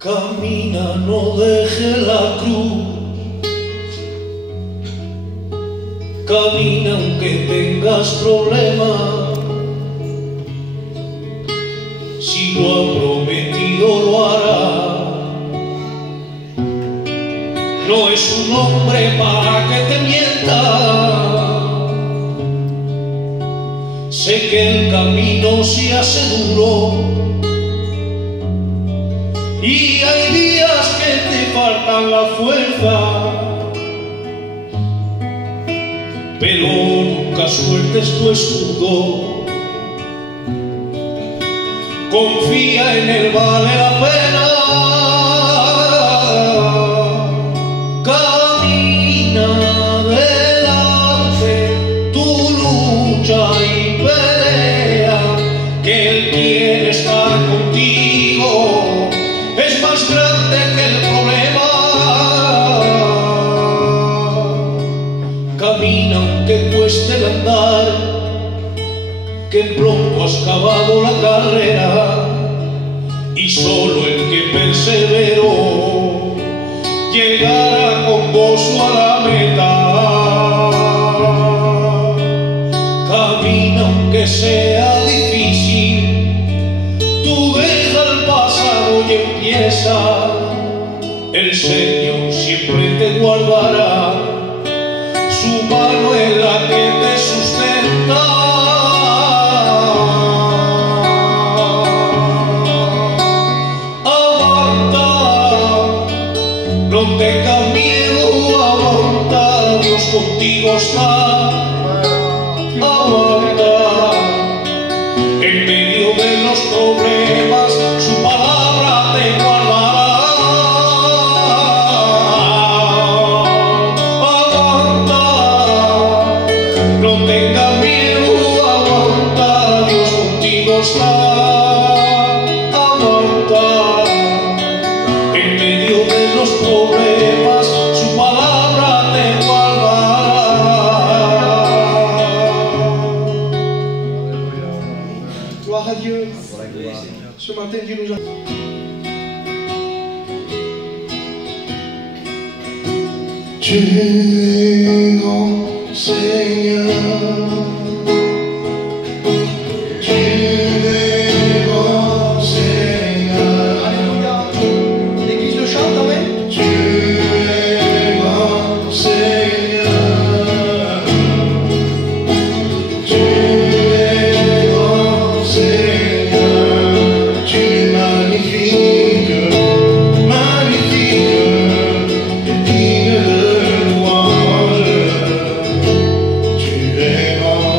Camina, no deje la cruz. Camina aunque tengas problemas. Si lo ha prometido, lo hará. No es un hombre para que te mienta. Sé que el camino se hace duro. Y hay días que te faltan la fuerza, pero nunca sueltes tu escudo. Confía en él, vale la pena. Camina adelante, tu lucha y pelea, que él quiere estar contigo. Es más grande que el problema. Camina aunque cueste el andar, que pronto has acabado la carrera. Y solo el que perseveró llegará con gozo a la meta. Camina aunque sea difícil, tú deja el pasado y empieza. El Señor siempre te guardará, su mano es la que te sustenta. Aguanta, no tengas miedo, aguanta, Dios contigo está. Aguanta, en medio de los problemas, su palabra te guardará. Aguanta, no tengas miedo, aguanta, Dios contigo está. Aguanta, en medio de los problemas, su palabra te guardará. Gloire à Dieu. Ce matin, Dieu nous a... Tu es grand Seigneur. Tu es grand Seigneur. Alléluia. L'église le chante, amen. Tu es grand Seigneur. Tu es grand Seigneur. Tu es magnifique, magnifique, et digne de louange. Tu es grand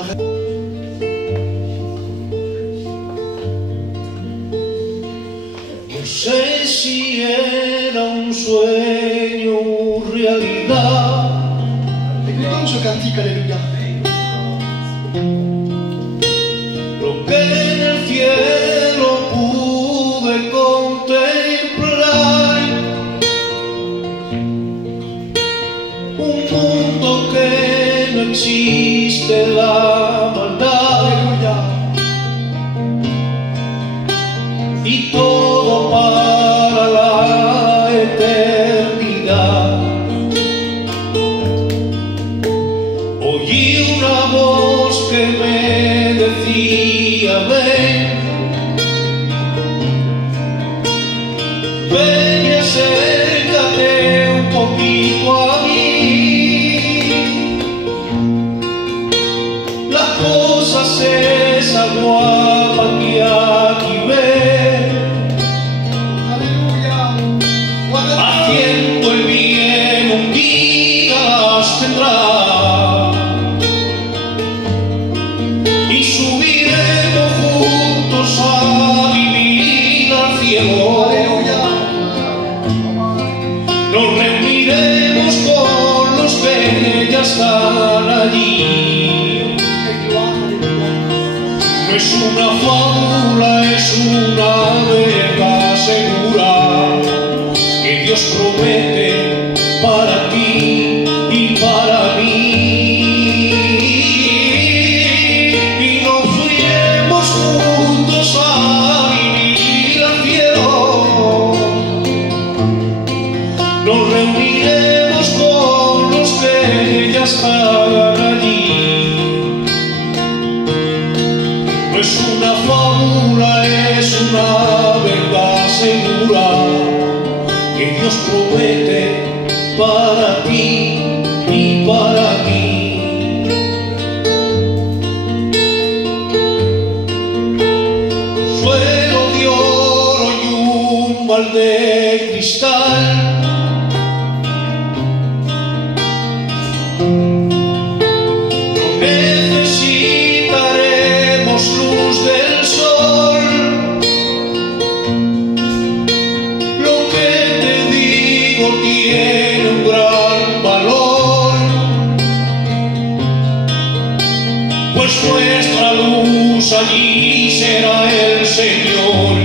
No sé si era un sueño o realidad. Écoutons ce cantique, alléluia. Lo que en el cielo pude contemplar, un mundo que no existe la maldad, Alléluia. y todo para la eternidad. Oí una voz que me decía: ven, ven y acércate un poquito a mí. La cosa es guapa que aquí ven, Alléluia. haciendo el bien un día las tendrá. Y subiremos juntos a vivir al cielo. Alléluia. Nos reuniremos con los que ya están allí. Quelle gloire, alléluia. No es una fábula, es una verdad segura que Dios promete para ti y para mí. Y nos iremos juntos a vivir al cielo. Nos reuniremos con los que ya están allí. No es una fábula, es una verdad segura que Dios promete para ti y para mí. Suelo de oro y un mar de cristal, no necesitaremos luz del sol. Lo que te digo tiene un gran valor, pues nuestra luz allí será el Señor.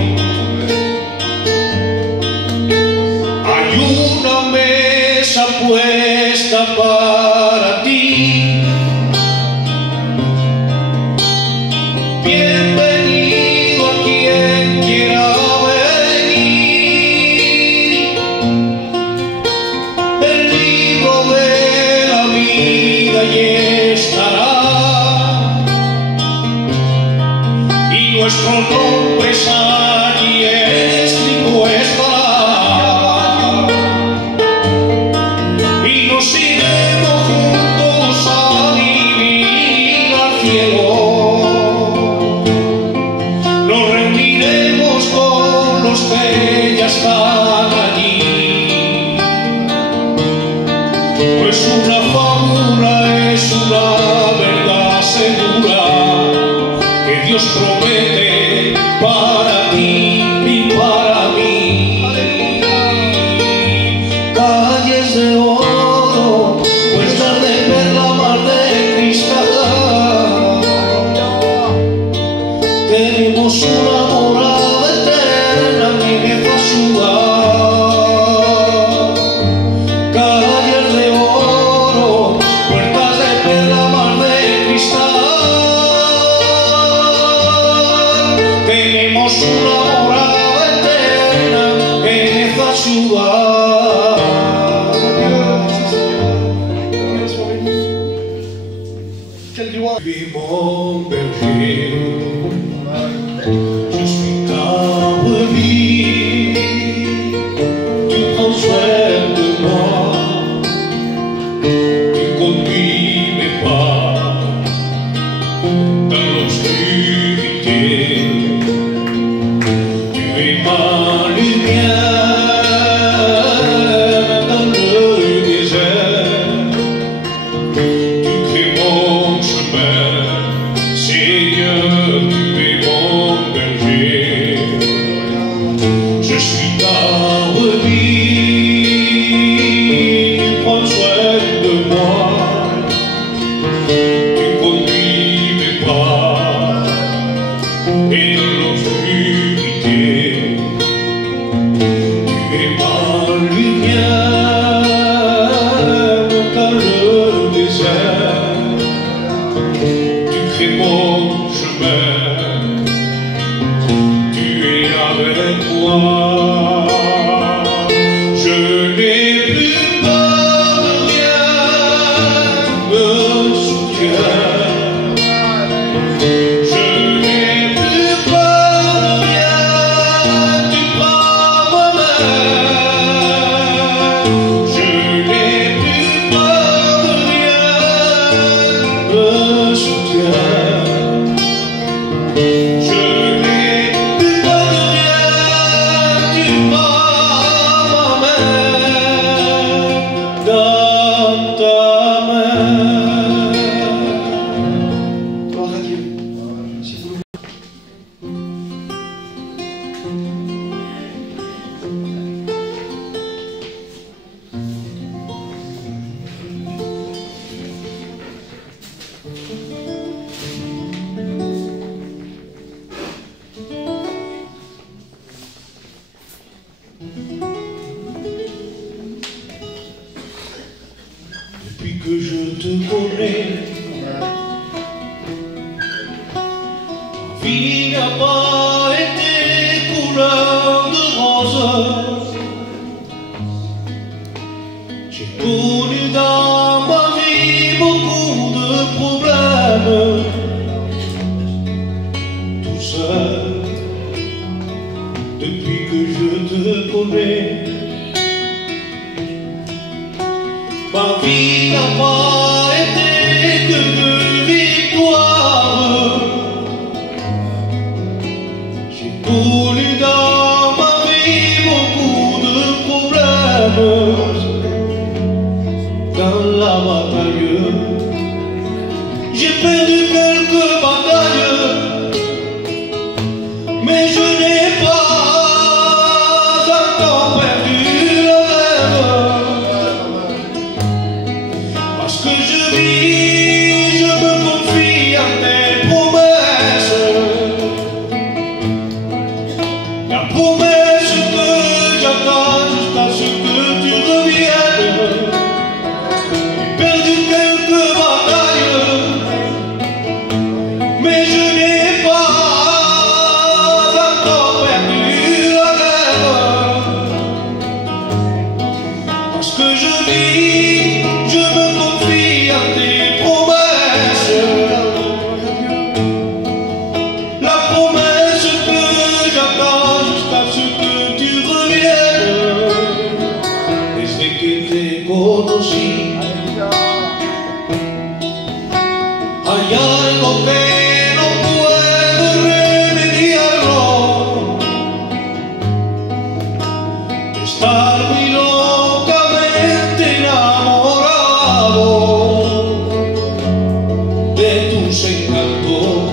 Hay una mesa puesta para ti. Bienvenido a quien quiera venir. El libro de la vida allí estará, y nuestro nombre allí escrito estará. Y nos iremos juntos a vivir al cielo. Nos reuniremos con los que ya están allí. Pues una fábula es una verdad segura que Dios promete para ti y para mí. Calles de oro, puertas de perla, mar de cristal. Tenemos una morada eterna que deja sudar. Calles de oro, puertas de perla, mar de cristal. Tenemos una morada eterna que deja sudar. Quelle gloire. Puis mon berger, je suis ta brebis, tu prends soin de moi, tu conduis mes pas dans l'obscurité, tu es ma lumière dans le désert, tu crées mon chemin. moi. Je n'ai plus peur de rien, me soutiens. Je n'ai plus peur de rien, tu prends ma main. Je n'ai plus peur de rien, me soutiens. Je n'ai plus peur de rien, tu prends ma main dans ta main. Gloire à Dieu. Si vous le Depuis que je te connais, ma vie n'a pas été couleur de rose. J'ai connu dans ma vie beaucoup de problèmes, tout seul. Depuis que je te connais, ma vie n'a pas été que de victoire. J'ai connu dans ma vie beaucoup de problèmes. Dans la bataille, j'ai perdu quelques batailles, mais je n'ai pas encore perdu le rêve. Parce que je vis, je me confie à tes promesses. La promesse que j'attends jusqu'à ce que tu reviennes. J'ai perdu quelques batailles, mais je n'ai pas encore perdu la guerre. Parce que je vis, je me confie à tes promesses. La promesse que j'attends jusqu'à ce que tu reviennes. Desde que te conocí, hay algo que no puedo remediarlo. Estar muy locamente enamorado de tus encantos.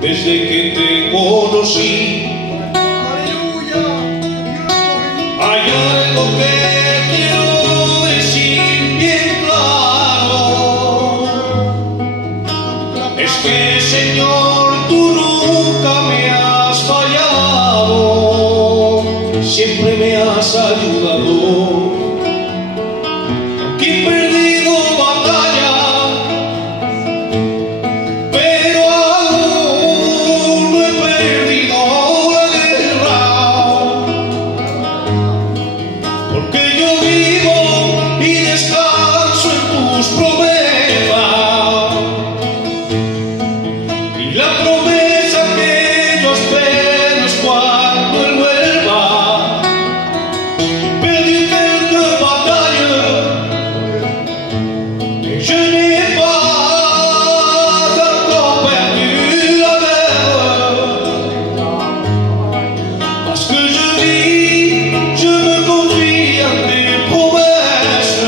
Desde que te conocí, Alléluia. hay algo que quiero decir bien claro. Es que, Señor, tú nunca me has fallado. Siempre me has ayudado. Aunque he perdido batalla, pero aún no he perdido la guerra. Porque yo vivo y descanso en tus promesas. Y la promesa que yo espero es cuando Él vuelva. Perdí quelques batailles, mais je n'ai pas encore perdu la guerre. Parce que je vis, je me confie à tes promesses.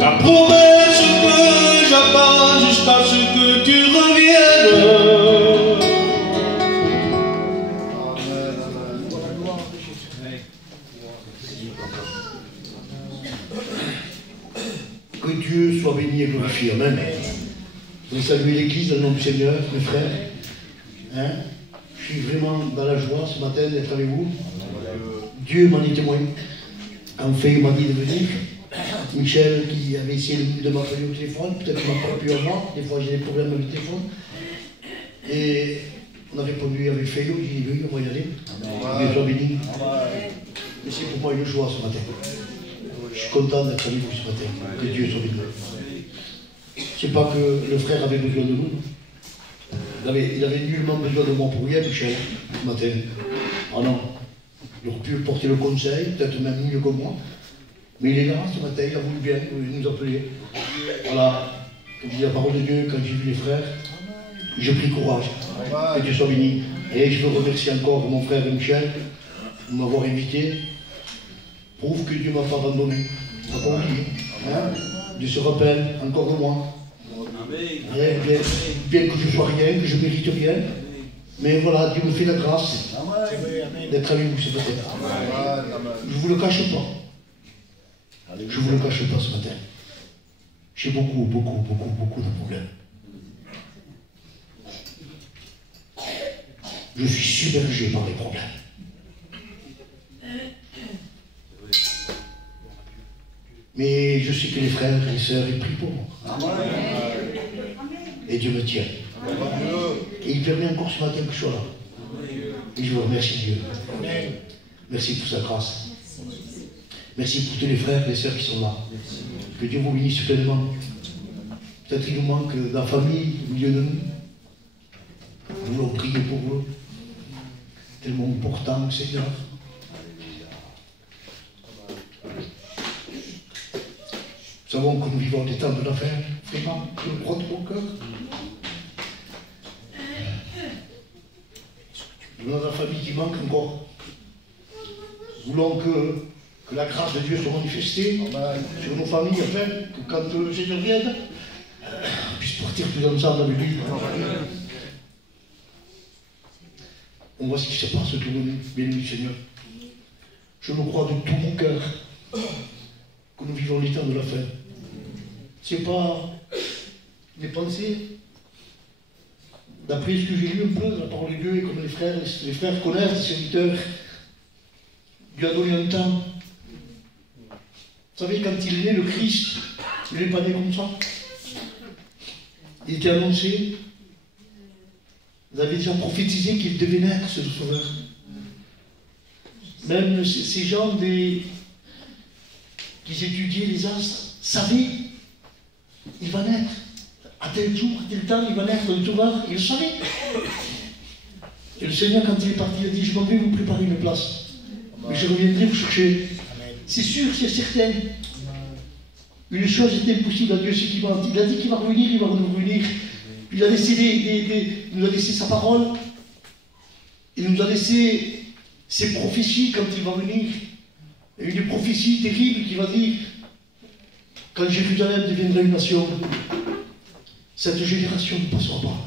La promesse que j'attends jusqu'à ce que tu reviennes. Que Dieu soit béni et glorifié. Amen. Je veux saluer l'Église au nom du Seigneur, mes frères. Hein? Je suis vraiment dans la joie ce matin d'être avec vous. Dieu m'en est témoin. En fait, il m'a dit de venir. Michel qui avait essayé de m'appeler au téléphone, peut-être qu'il m'a pas pu avoir, des fois j'ai des problèmes avec le téléphone. Et On a répondu avec Féo, il dit oui, on va y aller. Dieu soit béni. Et c'est pour moi une joie ce matin. Je suis content d'être avec vous ce matin. Que Dieu soit béni. C'est pas que le frère avait besoin de nous. Il avait nullement besoin de moi pour rien, Michel, ce matin. Ah non. Il aurait pu porter le conseil, peut-être même mieux que moi. Mais il est là ce matin, il a voulu bien nous appeler. Voilà. Comme dit la parole de Dieu, quand j'ai vu les frères, j'ai pris courage. Que Dieu soit béni. Et je veux remercier encore mon frère Michel de m'avoir invité. Prouve que Dieu ne m'a pas abandonné. Il ne m'a pas oublié. Hein? Dieu se rappelle encore de moi. Allez, bien que je sois rien, que je mérite rien. Mais voilà, Dieu me fait la grâce d'être avec vous ce matin. Je ne vous le cache pas. Je ne vous le cache pas ce matin. J'ai beaucoup de problèmes. Je suis submergé par les problèmes. Mais je sais que les frères et les sœurs, ils prient pour moi. Et Dieu me tient. Et il permet encore ce matin que je sois là. Et je vous remercie Dieu. Merci pour sa grâce. Merci pour tous les frères et les sœurs qui sont là. Que Dieu vous bénisse pleinement. Peut-être qu'il nous manque de la famille au milieu de nous. Nous voulons prier pour eux. Tellement important, Seigneur. Nous savons que nous vivons des temps de la fin. Vraiment, je le crois de mon cœur. Nous avons la famille qui manque encore. Nous voulons que la grâce de Dieu soit manifestée sur nos familles, afin que quand le Seigneur vienne, on puisse partir tous ensemble avec lui. On voit ce qui se passe autour de nous, béni Seigneur. Je le crois de tout mon cœur que nous vivons les temps de la fin. Ce n'est pas des pensées. D'après ce que j'ai lu un peu de la parole de Dieu, et comme les frères connaissent, les serviteurs, Dieu a donné un temps. Vous savez, quand il est né, le Christ, il n'est pas né comme ça. Il était annoncé. Vous avez déjà prophétisé qu'il devait naître, ce sauveur. Même ces gens qui étudiaient les astres savaient, il va naître. À tel jour, à tel temps, il va naître le sauveur. Il le savait. Et le Seigneur, quand il est parti, il a dit, je m'en vais vous préparer une place. Mais je reviendrai vous chercher. C'est sûr, c'est certain. Une chose est impossible à Dieu, c'est qu'il va. Il a dit qu'il va revenir, il va nous revenir. Il a laissé il nous a laissé sa parole. Il nous a laissé ses prophéties quand il va venir. Il y a une prophétie terrible qui va dire, quand Jérusalem deviendra une nation, cette génération ne passera pas.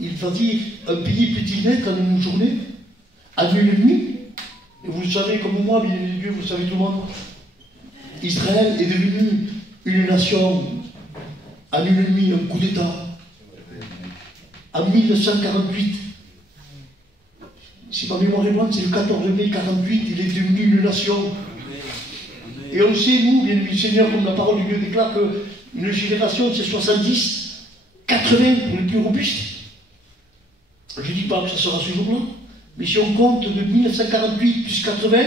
Il va dire, un pays peut-il naître en une journée, en une nuit? Et vous le savez comme moi, bien aimé Dieu, vous le savez tout le monde. Israël est devenu une nation en une nuit, un coup d'État. En 1948, si ma mémoire est bonne, c'est le 14 mai 1948, il est devenu une nation. Et on sait, nous, bien aimé Seigneur, comme la parole de Dieu déclare qu'une génération, c'est 70, 80 pour les plus robustes. Je ne dis pas que ça sera ce jour-là, mais si on compte de 1948 plus 80,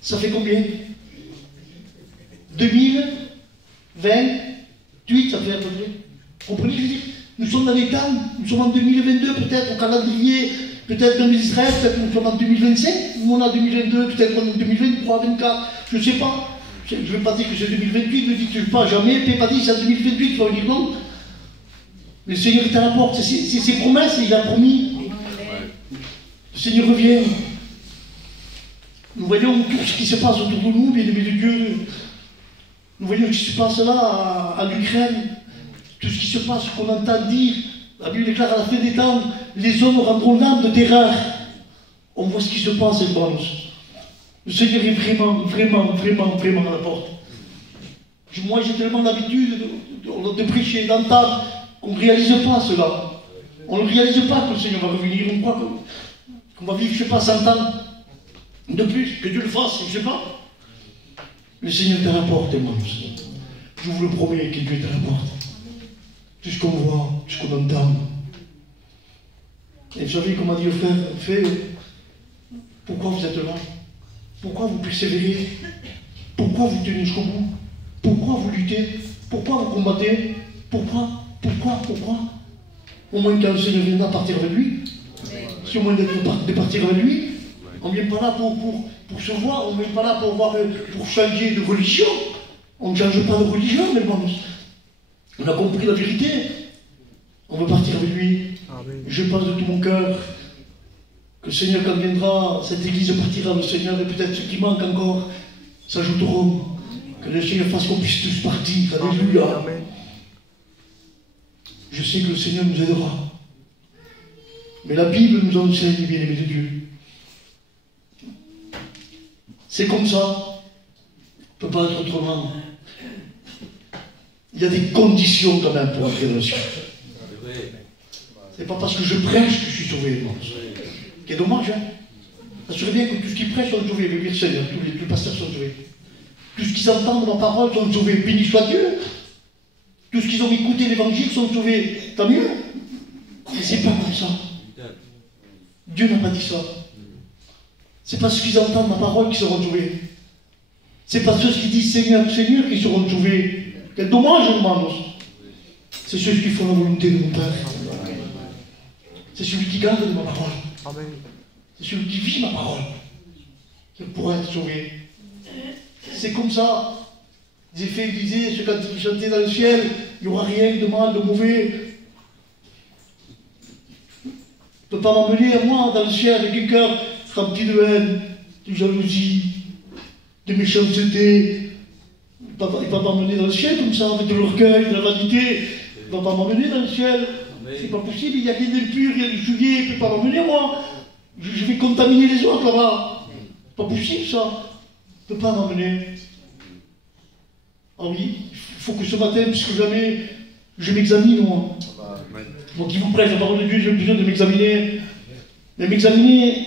ça fait combien? 2028, ça fait à peu près. Vous comprenez, je veux dire, nous sommes dans les temps, nous sommes en 2022, peut-être au calendrier, peut-être dans Israël, peut-être nous sommes en 2025, nous on a 2022, peut-être en 2023, 2024, je ne sais pas. Je ne veux pas dire que c'est 2028, ne dites pas jamais, ne pas dire que c'est en 2028, il faut dire non. Le Seigneur est à la porte, c'est ses promesses, il a promis. Le Seigneur revient. Nous voyons tout ce qui se passe autour de nous, bien aimés de Dieu. Nous voyons ce qui se passe là, à l'Ukraine. Tout ce qui se passe, qu'on entend dire. La Bible déclare à la fin des temps, les hommes rendront l'âme de terreur. On voit ce qui se passe, hermanos. Le Seigneur est vraiment à la porte. Moi, j'ai tellement l'habitude de prêcher, d'entendre, qu'on ne réalise pas cela. On ne réalise pas que le Seigneur va revenir. On croit qu'on va vivre, je ne sais pas, 100 ans de plus, que Dieu le fasse, je ne sais pas. Le Seigneur est à la porte, hermanos. Je vous le promets que Dieu est à la porte. Tout ce qu'on voit, tout ce qu'on entend. Et vous savez comment dit le frère fait? Pourquoi vous êtes là? Pourquoi vous persévérez? Pourquoi vous tenez jusqu'au bout? Pourquoi vous luttez? Pourquoi vous combattez? Pourquoi? Au moins quand le Seigneur viendra partir avec lui. Si au moins de partir avec lui, on ne vient pas là pour se voir, on ne vient pas là pour changer de religion. On ne change pas de religion, mes hermanos. On a compris la vérité. On veut partir avec lui. Amen. Je pense de tout mon cœur que le Seigneur, quand viendra, cette église partira, le Seigneur, et peut-être ceux qui manquent encore s'ajouteront. Que le Seigneur fasse qu'on puisse tous partir. Alléluia. Amen. Je sais que le Seigneur nous aidera. Mais la Bible nous enseigne, bien-aimés de Dieu. C'est comme ça. On ne peut pas être autrement. Il y a des conditions quand même pour entrer dans le ciel. C'est pas parce que je prêche que je suis sauvé, moi. C'est dommage, hein. Assurez bien que tous ceux qui prêchent sont sauvés, le Seigneur, tous les pasteurs sont sauvés. Tous ceux qui entendent ma parole sont sauvés, béni soit Dieu. Tous ceux qui ont écouté l'évangile sont sauvés, tant mieux. Mais c'est pas comme ça. Dieu n'a pas dit ça. C'est pas ceux qui entendent ma parole qui seront sauvés. C'est pas ceux qui disent Seigneur, Seigneur qui seront sauvés. Quel dommage, hermanos. C'est ceux qui font la volonté de mon Père. C'est celui qui garde ma parole. Amen. C'est celui qui vit ma parole qui pourra être sauvé. C'est comme ça. Les effets disaient, ce cantique qui chantait dans le ciel, il n'y aura rien de mal, de mauvais. Ne peut pas m'emmener à moi dans le ciel avec un cœur rempli de haine, de jalousie, de méchanceté. Il ne va pas m'emmener dans le ciel comme ça, avec de l'orgueil, de la vanité. Il ne va pas m'emmener dans le ciel. C'est pas possible, il y a rien d'impur, il y a du souillé, il ne peut pas m'emmener moi. Je vais contaminer les autres là-bas. C'est pas possible ça. Il ne peut pas m'emmener. Ah oui, il faut que ce matin, puisque jamais, je m'examine moi. Donc qui vous prêche la parole de Dieu, j'ai besoin de m'examiner. Mais m'examiner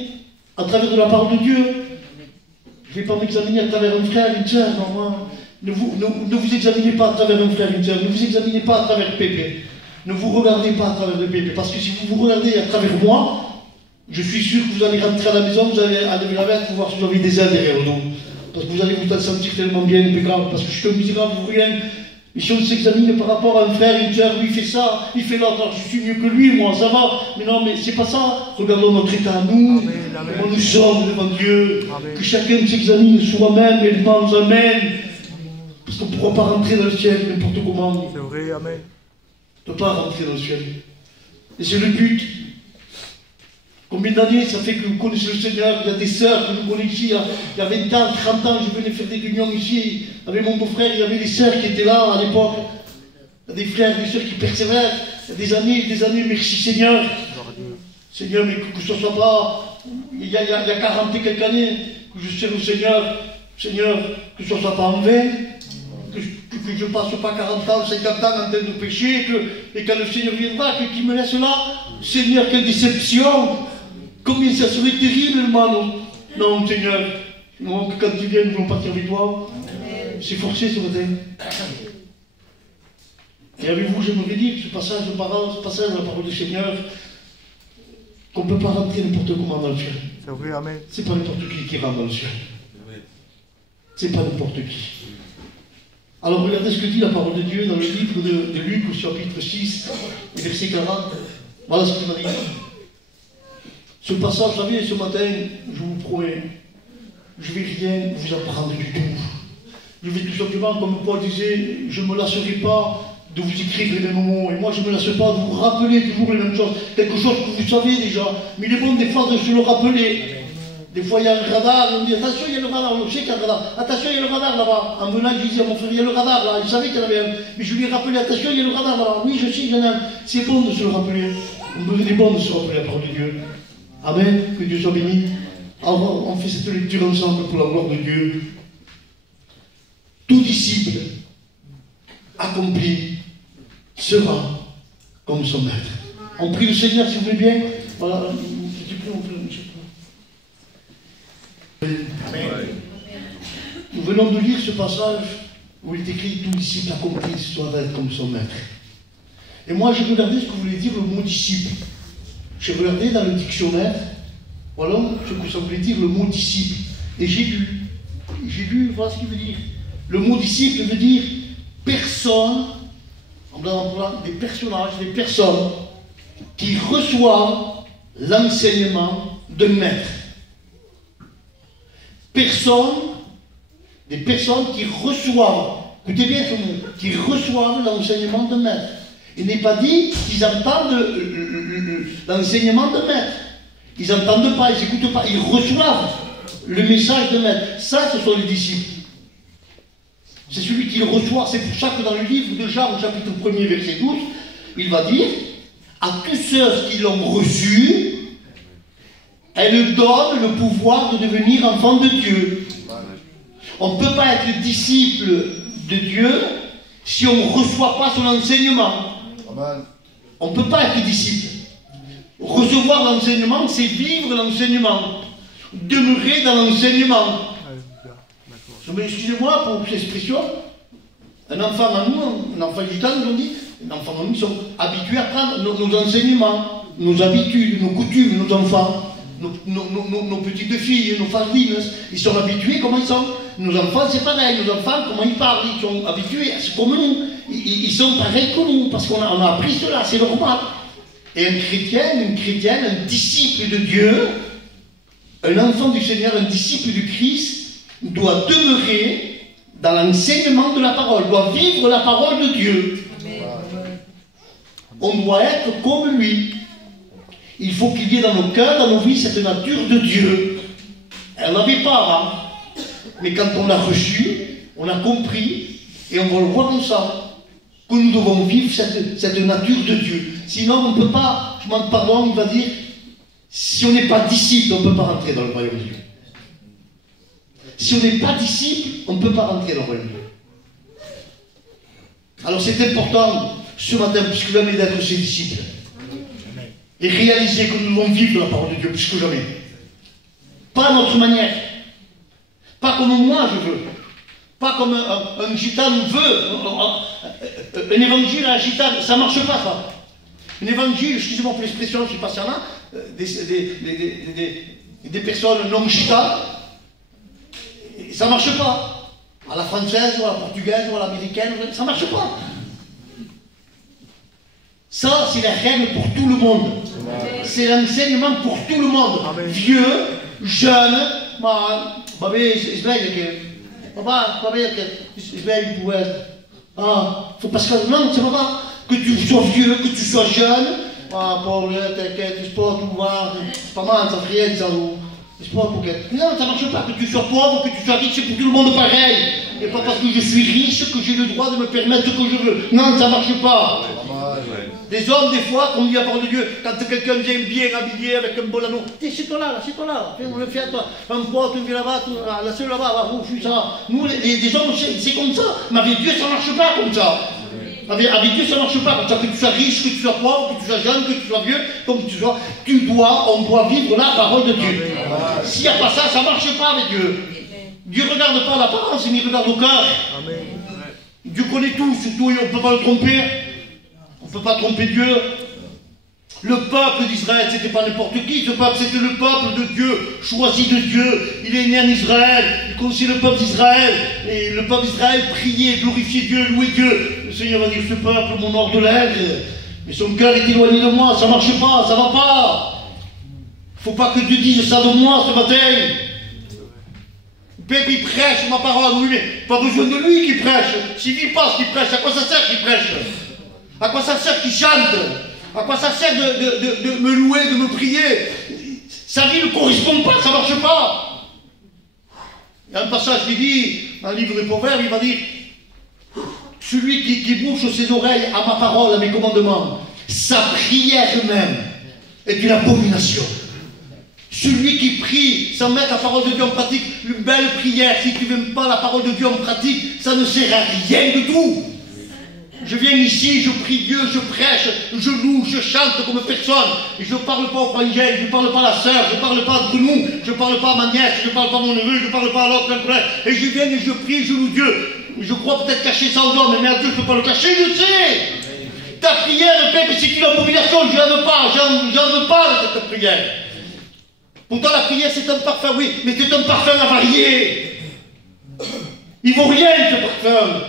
à travers de la parole de Dieu. Je ne vais pas m'examiner à travers un frère, une sœur, non, moi. Ne vous examinez pas à travers un frère, une sœur. Ne vous examinez pas à travers Pépé. Ne vous regardez pas à travers le Pépé. Parce que si vous vous regardez à travers moi, je suis sûr que vous allez rentrer à la maison, vous allez aller la mettre pour voir si vous avez des ailes derrière le dos. Parce que vous allez vous sentir tellement bien, impeccable. Parce que je suis un misérable, vous rien. Mais si on s'examine par rapport à un frère, une sœur, lui il fait ça, il fait l'autre, alors je suis mieux que lui, moi, ça va. Mais non, mais c'est pas ça. Regardons notre état à nous, comment nous sommes devant Dieu. Amen. Que chacun s'examine soi-même et demande Amen. Parce qu'on ne pourra pas rentrer dans le ciel n'importe comment. C'est vrai, Amen. On ne peut pas rentrer dans le ciel. Et c'est le but. Combien d'années ça fait que vous connaissez le Seigneur? Il y a des sœurs que je connais ici, il y a 20 ans, 30 ans, je venais faire des réunions ici avec mon beau-frère, il y avait des sœurs qui étaient là à l'époque. Il y a des frères, des sœurs qui persévèrent. Il y a des années, merci Seigneur. Seigneur, mais que ce ne soit pas, il y a 40 et quelques années que je sers le Seigneur. Seigneur, que ce ne soit pas en vain. Que je ne passe pas 40 ans, 50 ans en train de pécher, et quand le Seigneur viendra, qu'il me laisse là. Seigneur, quelle déception! Combien ça serait terrible, hermano! Non, Seigneur, non, que quand tu viens, nous allons partir avec toi. C'est forcé ce matin. Et avec vous, j'aimerais dire que ce passage de la parole du Seigneur, qu'on ne peut pas rentrer n'importe comment dans le ciel. C'est vrai, Amen. C'est pas n'importe qui rentre dans le ciel. C'est pas n'importe qui. Alors regardez ce que dit la parole de Dieu dans le livre de Luc au chapitre 6, verset 40. Voilà ce qu'il m'a dit. Ce passage, vous savez, ce matin, je vous promets, je ne vais rien vous apprendre du tout. Je vais tout simplement, comme Paul disait, je ne me lasserai pas de vous écrire les mêmes mots. Et moi, je ne me lasse pas de vous rappeler toujours les mêmes choses. Quelque chose que vous savez déjà. Mais il est bon des fois de se le rappeler. Des fois, il y a un radar, on dit attention, il y a le radar, on sait qu'il y a un radar. Attention, il y a le radar là-bas. En venant, je disais à mon frère, il y a le radar là. Il savait qu'il y en avait un. Mais je lui ai rappelé, attention, il y a le radar là. Oui, je sais qu'il y en a un. C'est bon de se le rappeler. Il est bon de se rappeler la parole de Dieu. Amen. Que Dieu soit béni. Alors, on fait cette lecture ensemble pour la gloire de Dieu. Tout disciple accompli sera comme son maître. On prie le Seigneur, si vous voulez bien. Voilà. Amen. Nous venons de lire ce passage où il est écrit tout disciple accompli soit être comme son maître. Et moi, j'ai regardé ce que voulait dire le mot disciple. j'ai regardé dans le dictionnaire, voilà ce que ça voulait dire le mot disciple. Et j'ai lu, voilà ce qu'il veut dire. Le mot disciple veut dire personne, des personnages, des personnes qui reçoivent l'enseignement d'un maître. Des personnes qui reçoivent, écoutez bien ce mot, qui reçoivent l'enseignement d'un maître. Il n'est pas dit qu'ils entendent l'enseignement d'un maître. Ils n'entendent pas, ils n'écoutent pas, ils reçoivent le message de maître. Ça, ce sont les disciples. C'est celui qui le reçoit. C'est pour ça que dans le livre de Jean, au chapitre 1er, verset 12, il va dire à tous ceux qui l'ont reçu, elle donne le pouvoir de devenir enfant de Dieu. On ne peut pas être disciple de Dieu si on ne reçoit pas son enseignement. On ne peut pas être disciple. Recevoir l'enseignement, c'est vivre l'enseignement. Demeurer dans l'enseignement. Excusez-moi pour l'expression. Un enfant à nous, un enfant gitan, nous on dit, un enfant à nous, ils sont habitués à prendre nos enseignements, nos habitudes, nos coutumes, nos enfants, nos petites filles, nos familles. Ils sont habitués, comment ils sont. Nos enfants, c'est pareil. Nos enfants, comment ils parlent, ils sont habitués, c'est comme nous. Ils sont pareils que nous, parce qu'on a appris cela, c'est normal. Et un chrétien, une chrétienne, un disciple de Dieu, un enfant du Seigneur, un disciple du Christ, doit demeurer dans l'enseignement de la parole, doit vivre la parole de Dieu. On doit être comme lui. Il faut qu'il y ait dans nos cœurs, dans nos vies, cette nature de Dieu. Elle n'avait pas avant. Mais quand on l'a reçu, on a compris, et on va le voir ensemble, que nous devons vivre cette nature de Dieu. Sinon, on ne peut pas, je m'en pardonne, il va dire, si on n'est pas disciple, on ne peut pas rentrer dans le royaume de Dieu. Si on n'est pas disciple, on ne peut pas rentrer dans le royaume de Dieu. Alors c'est important, ce matin, plus que jamais, d'être ses disciples. Et réaliser que nous devons vivre la parole de Dieu, plus que jamais. Pas à notre manière. Pas comme moi je veux. Pas comme un gitan veut. Un évangile à un gitan, ça ne marche pas, ça. Un évangile, excusez-moi pour l'expression, je ne sais pas s'il y en a, des personnes non gitanes, ça ne marche pas. À la française, ou à la portugaise, ou à l'américaine, ça ne marche pas. Ça, c'est la règle pour tout le monde. C'est l'enseignement pour tout le monde. Vieux, jeune, faut parce que non, c'est pas que tu sois vieux, que tu sois jeune. C'est pas mal, ça fait rien, ça. Non, ça ne marche pas. Que tu sois pauvre, que tu sois riche, c'est pour tout le monde pareil. Et pas parce que je suis riche que j'ai le droit de me permettre ce que je veux. Non, ça ne marche pas. Les hommes, des fois, comme dit la parole de Dieu, quand quelqu'un vient bien habillé avec un bon anneau, c'est toi là, on le fait à toi. Un pote, tu viens là-bas, la seule là-bas, je suis ça. Nous, les hommes, c'est comme ça. Mais avec Dieu, ça ne marche pas comme ça. Avec Dieu, ça ne marche pas comme ça. Que tu sois riche, que tu sois pauvre, que tu sois jeune, que tu sois vieux, comme tu sois, on doit vivre la parole de Dieu. S'il n'y a pas ça, ça ne marche pas avec Dieu. Dieu ne regarde pas l'apparence, mais il regarde au cœur. Dieu connaît tout, surtout, on ne peut pas le tromper. On ne peut pas tromper Dieu. Le peuple d'Israël, ce n'était pas n'importe qui. Ce peuple, c'était le peuple de Dieu, choisi de Dieu. Il est né en Israël. Il connaissait le peuple d'Israël. Et le peuple d'Israël priait, glorifiait Dieu, louait Dieu. Le Seigneur va dire, ce peuple, mon or de lèvres. Mais son cœur est éloigné de moi. Ça ne marche pas, ça ne va pas. Il ne faut pas que Dieu dise ça de moi ce matin. Pépi prêche ma parole. Oui, mais pas besoin de lui qui prêche. S'il dit pas ce qu'il prêche, à quoi ça sert qu'il prêche? À quoi ça sert qu'il chante? À quoi ça sert de me louer, de me prier? Sa vie ne correspond pas, ça ne marche pas. Il y a un passage qui dit, dans le livre des Proverbes, il va dire, celui qui bouche ses oreilles à ma parole, à mes commandements, sa prière même est une abomination. Celui qui prie sans mettre la parole de Dieu en pratique, une belle prière, si tu ne mets pas la parole de Dieu en pratique, ça ne sert à rien du tout. Je viens ici, je prie Dieu, je prêche, je loue, je chante comme personne. Et je ne parle pas au frangin, je ne parle pas à la sœur, je ne parle pas entre nous, je ne parle pas à ma nièce, je ne parle pas à mon neveu, je ne parle pas à l'autre frère. Et je viens et je prie, je loue Dieu. Je crois peut-être cacher ça aux hommes, mais à Dieu je ne peux pas le cacher, je sais. Ta prière, Père, c'est une abomination, je n'en veux pas, j'en veux pas de cette prière. Pourtant, la prière, c'est un parfum, oui, mais c'est un parfum avarié. Il ne vaut rien, ce parfum.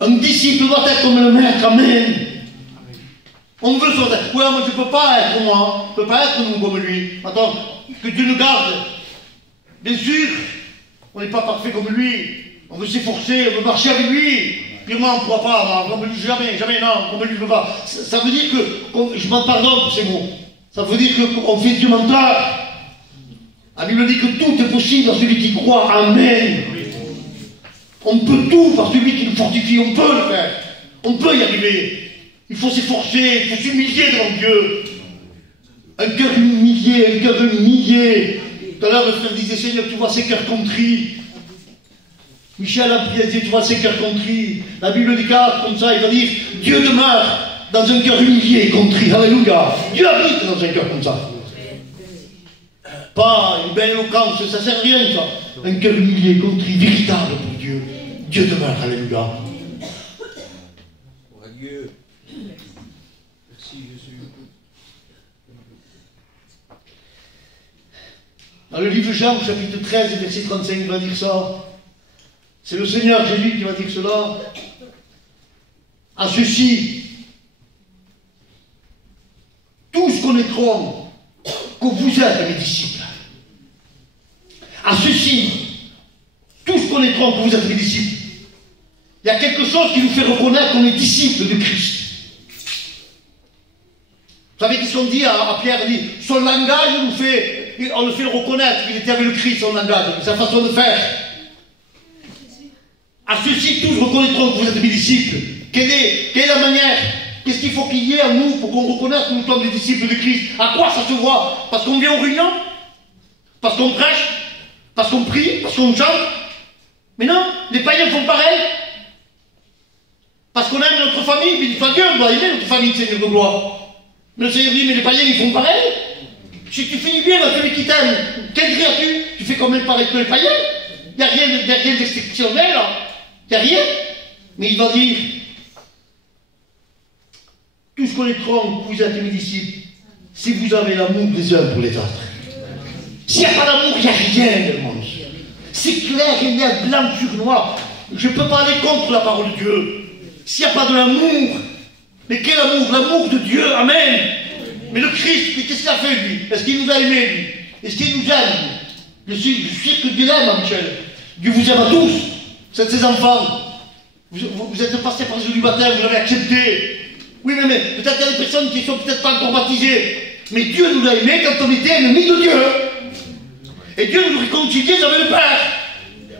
Un disciple doit être comme le maître, amen. On veut sortir. Oui, moi, je ne peux pas être moi. Je ne peux pas être nous comme lui. Attends, que Dieu nous garde. Bien sûr, on n'est pas parfait comme lui. On veut s'efforcer, on veut marcher avec lui. Puis moi, on ne pourra pas. Comme lui, jamais, non. Comme lui, je ne peux pas. Ça veut dire que, je m'en pardonne pour ces mots. Ça veut dire qu'on fait Dieu menteur. La Bible dit que tout est possible à celui qui croit. Amen. On peut tout par celui qui nous fortifie. On peut le faire. On peut y arriver. Il faut s'efforcer, il faut s'humilier devant Dieu. Un cœur humilié, un cœur humilié. Tout à l'heure, le frère disait, Seigneur, tu vois ces cœurs contrits. Michel a prié, tu vois ces cœurs contrits. La Bible dit comme ça, il va dire, Dieu demeure dans un cœur humilié et contrit. Alléluia. Dieu habite dans un cœur comme ça. Pas une belle éloquence, ça ne sert à rien, ça. Un cœur humilié, contrit, véritable pour Dieu. Dieu demeure, alléluia. Dieu. Merci Jésus. Dans le livre de Jean, chapitre 13, verset 35, il va dire ça. C'est le Seigneur Jésus qui va dire cela. À ceux-ci, tous connaîtront que vous êtes mes disciples. À ceux-ci, tous connaîtront que vous êtes mes disciples. Il y a quelque chose qui nous fait reconnaître qu'on est disciples de Christ. Vous savez qu'est-ce qu'on dit à Pierre? Il dit, son langage on le fait reconnaître qu'il était avec le Christ, son langage, sa façon de faire. À ceux-ci, tous reconnaîtront que vous êtes mes disciples. Quelle est la manière? Qu'est-ce qu'il faut qu'il y ait à nous pour qu'on reconnaisse que nous sommes des disciples de Christ? À quoi ça se voit? Parce qu'on vient aux réunions? Parce qu'on prêche? Parce qu'on prie? Parce qu'on chante? Mais non, les païens font pareil. Parce qu'on aime notre famille, puis Dieu, on doit aimer notre famille, Seigneur de gloire. Mais le Seigneur dit, mais les païens, ils font pareil. Si tu finis bien à celui qui t'aime, quelle créature? Tu fais quand même pareil que les païens. Il n'y a rien d'exceptionnel, là. Il n'y a rien. Mais il va dire, tous connaîtront que vous êtes mes disciples, si vous avez l'amour des uns pour les autres. S'il n'y a pas d'amour, il n'y a rien de monde. C'est clair, il y a blanc sur noir. Je ne peux pas aller contre la parole de Dieu. S'il n'y a pas de l'amour, mais quel amour? L'amour de Dieu, amen. Mais le Christ, qu'est-ce qu'il a fait lui? Est-ce qu'il nous a aimés lui? Est-ce qu'il nous aime? Je suis que Dieu l'aime, Michel. Dieu vous aime à tous. Vous êtes ses enfants. Vous êtes passés par le jour du baptême, vous l'avez accepté. Oui, mais peut-être qu'il y a des personnes qui ne sont peut-être pas encore baptisées. Mais Dieu nous a aimés quand on était ennemis de Dieu. Et Dieu nous réconciliait avec le Père.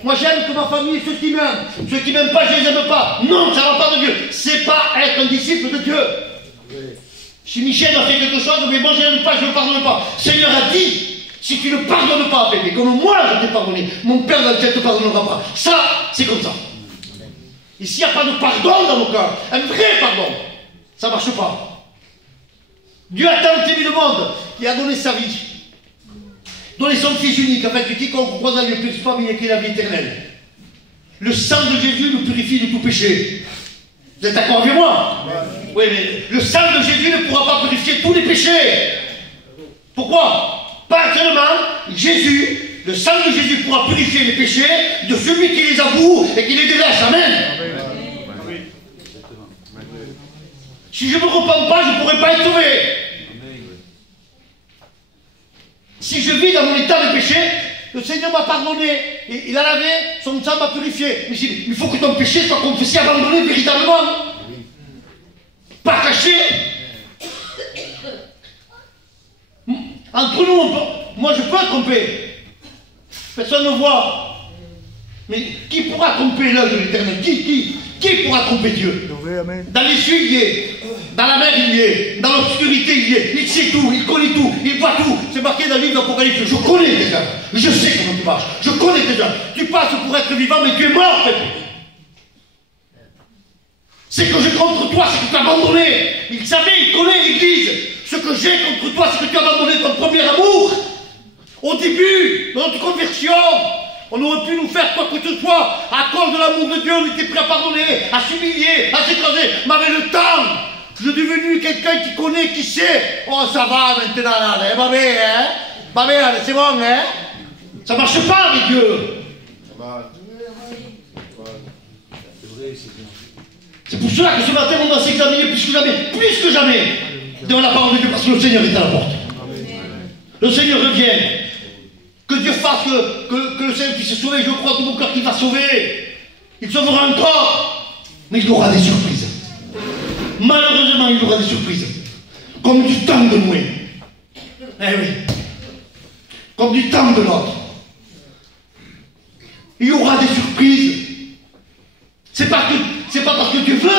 Moi j'aime que ma famille, ceux qui m'aiment. Ceux qui ne m'aiment pas, je ne les aime pas. Non, ça ne va pas de Dieu. C'est pas être un disciple de Dieu. Si Michel a fait quelque chose, mais moi je n'aime pas, je ne pardonne pas. Le Seigneur a dit, si tu ne pardonnes pas, bébé, comme moi je t'ai pardonné, mon Père dans le ciel ne te pardonnera pas. Ça, c'est comme ça. Et s'il n'y a pas de pardon dans nos cœurs, un vrai pardon, ça ne marche pas. Dieu a tant aimé le monde qu'il a donné sa vie. Donner son Fils unique, afin que quiconque croit en lui ne périsse pas, mais qu'il ait la vie éternelle. Le sang de Jésus nous purifie de tout péché. Vous êtes d'accord avec moi? Oui, mais le sang de Jésus ne pourra pas purifier tous les péchés. Pourquoi? Pas seulement Jésus, le sang de Jésus pourra purifier les péchés de celui qui les avoue et qui les délaisse. Amen. Si je ne me repens pas, je ne pourrai pas être sauvé. Si je vis dans mon état de péché, le Seigneur m'a pardonné, et il a lavé, son sang m'a purifié. Mais il faut que ton péché soit confessé, abandonné véritablement. Pas caché. Entre nous, moi je peux tromper. Personne ne voit. Mais qui pourra tromper l'œil de l'Éternel? Qui pourra tromper Dieu? Dans les cieux, il y est. Dans la mer, il y est. Dans l'obscurité, il y est. Il sait tout, il connaît tout, il voit tout. C'est marqué dans le livre d'Apocalypse. Je connais tes œuvres. Je sais comment tu marches. Je connais tes œuvres. Tu passes pour être vivant, mais tu es mort. C'est que j'ai contre toi, c'est que tu as abandonné. Il savait, il connaît l'Église. Ce que j'ai contre toi, c'est que tu as abandonné ton premier amour. Au début de notre conversion, On aurait pu nous faire quoi que ce soit. À cause de l'amour de Dieu, on était prêt à pardonner, à s'humilier, à s'écraser. Mais avec le temps, je suis devenu quelqu'un qui connaît, qui sait. Oh, ça va maintenant, allez, va bien, hein? Va bien, allez, c'est bon, hein? Ça marche pas avec Dieu. C'est pour cela que ce matin, on doit s'examiner plus que jamais, devant la parole de Dieu, parce que le Seigneur est à la porte. Le Seigneur revient. Que Dieu fasse que le Seigneur puisse sauver. Je crois tout mon cœur qu'il va sauver. Il sauvera encore. Mais il aura des surprises. Malheureusement, il aura des surprises. Comme du temps de Noé. Eh oui. Comme du temps de l'autre. Il y aura des surprises. C'est pas parce que Dieu veut.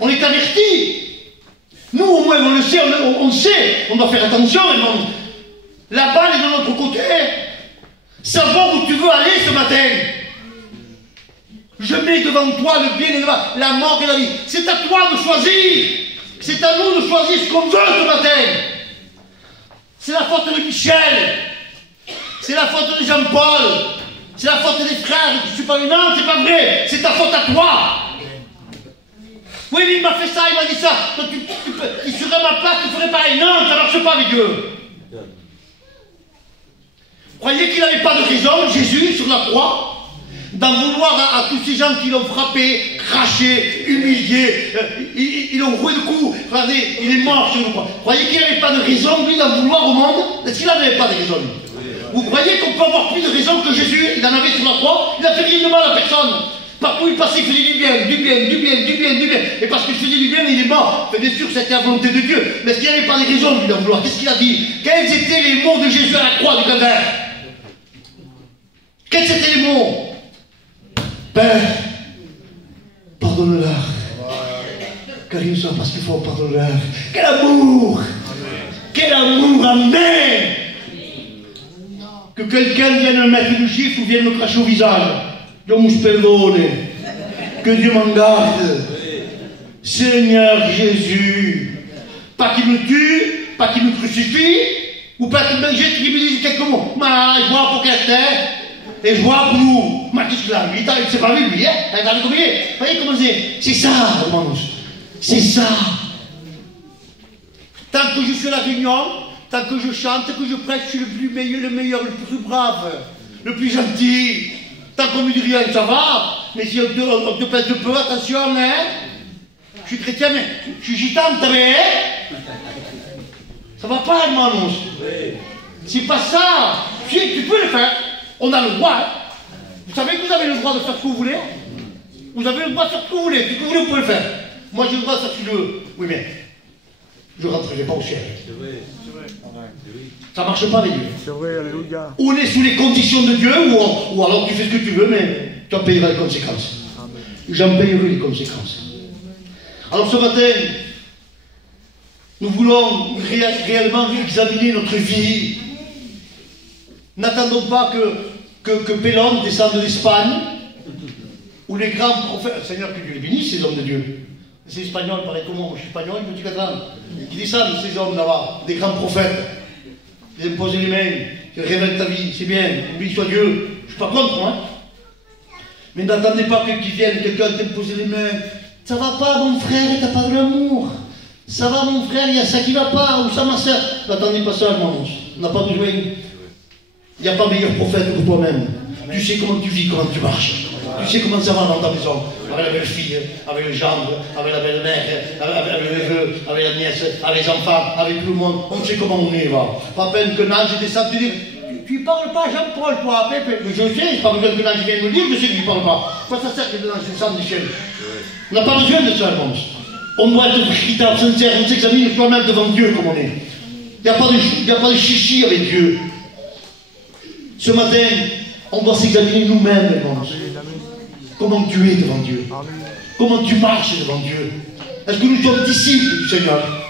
On est averti. Nous, au moins, on le sait, on sait. On doit faire attention. La balle est de notre côté. Savoir où tu veux aller ce matin. Je mets devant toi le bien et le mal, la mort et la vie. C'est à toi de choisir. C'est à nous de choisir ce qu'on veut ce matin. C'est la faute de Michel. C'est la faute de Jean-Paul. C'est la faute des frères. Je suis pas... Non, c'est pas vrai. C'est ta faute à toi. Oui, mais il m'a fait ça, il m'a dit ça. Toi, il serait à ma place, tu ferais pareil. Non, ça ne marche pas avec Dieu. Croyez qu'il n'avait pas de raison, Jésus, sur la croix, d'en vouloir à tous ces gens qui l'ont frappé, craché, humilié, ils l'ont roué le cou, regardez, il est mort sur la croix. Croyez qu'il n'avait pas de raison, lui, d'en vouloir au monde? Est-ce qu'il n'avait pas de raison, lui? Vous croyez qu'on peut avoir plus de raison que Jésus? Il en avait sur la croix, il n'a fait rien de mal à personne. Partout il passait, il faisait du bien, du bien, du bien, du bien, du bien. Et parce qu'il faisait du bien, il est mort. Bien sûr, c'était la volonté de Dieu. Mais est-ce qu'il n'avait pas de raison, lui, d'en vouloir? Qu'est-ce qu'il a dit? Quels étaient les mots de Jésus à la croix du Calvaire? Quels étaient les mots? Père, pardonne-leur. Car ils ne savent pas ce qu'il faut, pardonne-leur. Quel amour! Quel amour, amen! Que quelqu'un vienne me mettre une gifle ou vienne me cracher au visage. Dieu me perdonne. Que Dieu m'en garde. Seigneur Jésus. Pas qu'il me tue, pas qu'il me crucifie, ou pas qu'il me jette, qu'il me dise quelques mots. Mais je vois pour quelle terre. Et je vois pour nous. Mais qu'est-ce qu'il a? C'est pas lui, hein? Regardez comment il est. Vous voyez comment c'est? C'est ça, hermanos. C'est ça. Tant que je suis à la réunion, tant que je chante, tant que je prêche, je suis le meilleur, le plus brave, le plus gentil. Tant qu'on ne me dit rien, ça va. Mais si on te pèse de peu, attention, hein. Je suis chrétien, mais je suis gitan, t'as vu, hein? Ça va pas, hermanos. C'est pas ça. Tu peux le faire. On a le droit. Hein. Vous savez que vous avez le droit de faire ce que vous voulez. Vous avez le droit de faire ce que vous voulez. Tout ce que vous voulez, vous pouvez le faire. Moi, j'ai le droit de faire ce que je veux. Oui, mais je ne rentrerai pas au ciel. C'est vrai. Ça ne marche pas avec Dieu. C'est vrai, alléluia. On est sous les conditions de Dieu, ou alors tu fais ce que tu veux, mais tu en payeras les conséquences. J'en payerai les conséquences. Alors ce matin, nous voulons réellement examiner notre vie. N'attendons pas que Pélon descende d'Espagne, ou les grands prophètes, Seigneur, que Dieu les bénisse, ces hommes de Dieu. Ces Espagnols, pareil comme moi, je suis espagnol, je me dis catalan, qui descendent, ces hommes là-bas, des grands prophètes, qui imposent les mains, qui révèlent ta vie, c'est bien, lui soit Dieu, je ne suis pas contre, moi. Mais n'attendez pas qu'ils viennent, quelqu'un t'imposer les mains. Ça va pas, mon frère, t'as pas de l'amour. Ça va, mon frère, il y a ça qui va pas, ou ça, ma soeur. N'attendez pas ça, mon ange. On n'a pas besoin. Il n'y a pas meilleur prophète que toi-même. Tu sais comment tu vis, comment tu marches. Tu sais comment ça va dans ta maison. Avec la belle-fille, avec le gendre, avec la belle-mère, avec le neveu, avec la nièce, avec les enfants, avec tout le monde. On sait comment on est, va. Pas peine que l'ange descende, tu dis, tu parles pas, Jean-Paul, toi, Pépé. Mais je sais, c'est pas besoin que l'ange vienne me dire, je sais que tu parles pas. Quoi ça sert que l'ange descende du ciel? On n'a pas besoin de ça, hermanos. On doit être véritable, sincère, on s'examine soi-même devant Dieu comme on est. Il n'y a pas de chichi avec Dieu. Ce matin, on doit s'examiner nous-mêmes, hermanos. Comment tu es devant Dieu? Comment tu marches devant Dieu? Est-ce que nous sommes disciples du Seigneur?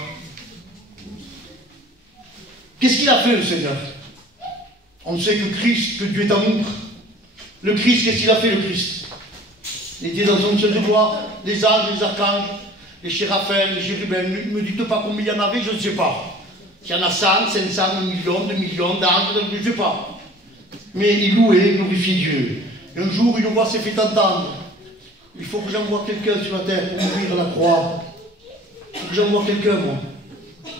Qu'est-ce qu'il a fait, le Seigneur? On sait que Christ, que Dieu est amour. Le Christ, qu'est-ce qu'il a fait, le Christ? Il était dans son ciel de gloire, les anges, les archanges, les chérafins, les chérubins. Ne me dites pas combien il y en avait, je ne sais pas. S'il y en a 100, 500, 1 million, 2 millions d'anges, je ne sais pas. Mais il louait, il glorifiait Dieu. Et un jour, une voix s'est fait entendre. Il faut que j'envoie quelqu'un sur la terre pour mourir à la croix. Il faut que j'envoie quelqu'un, moi.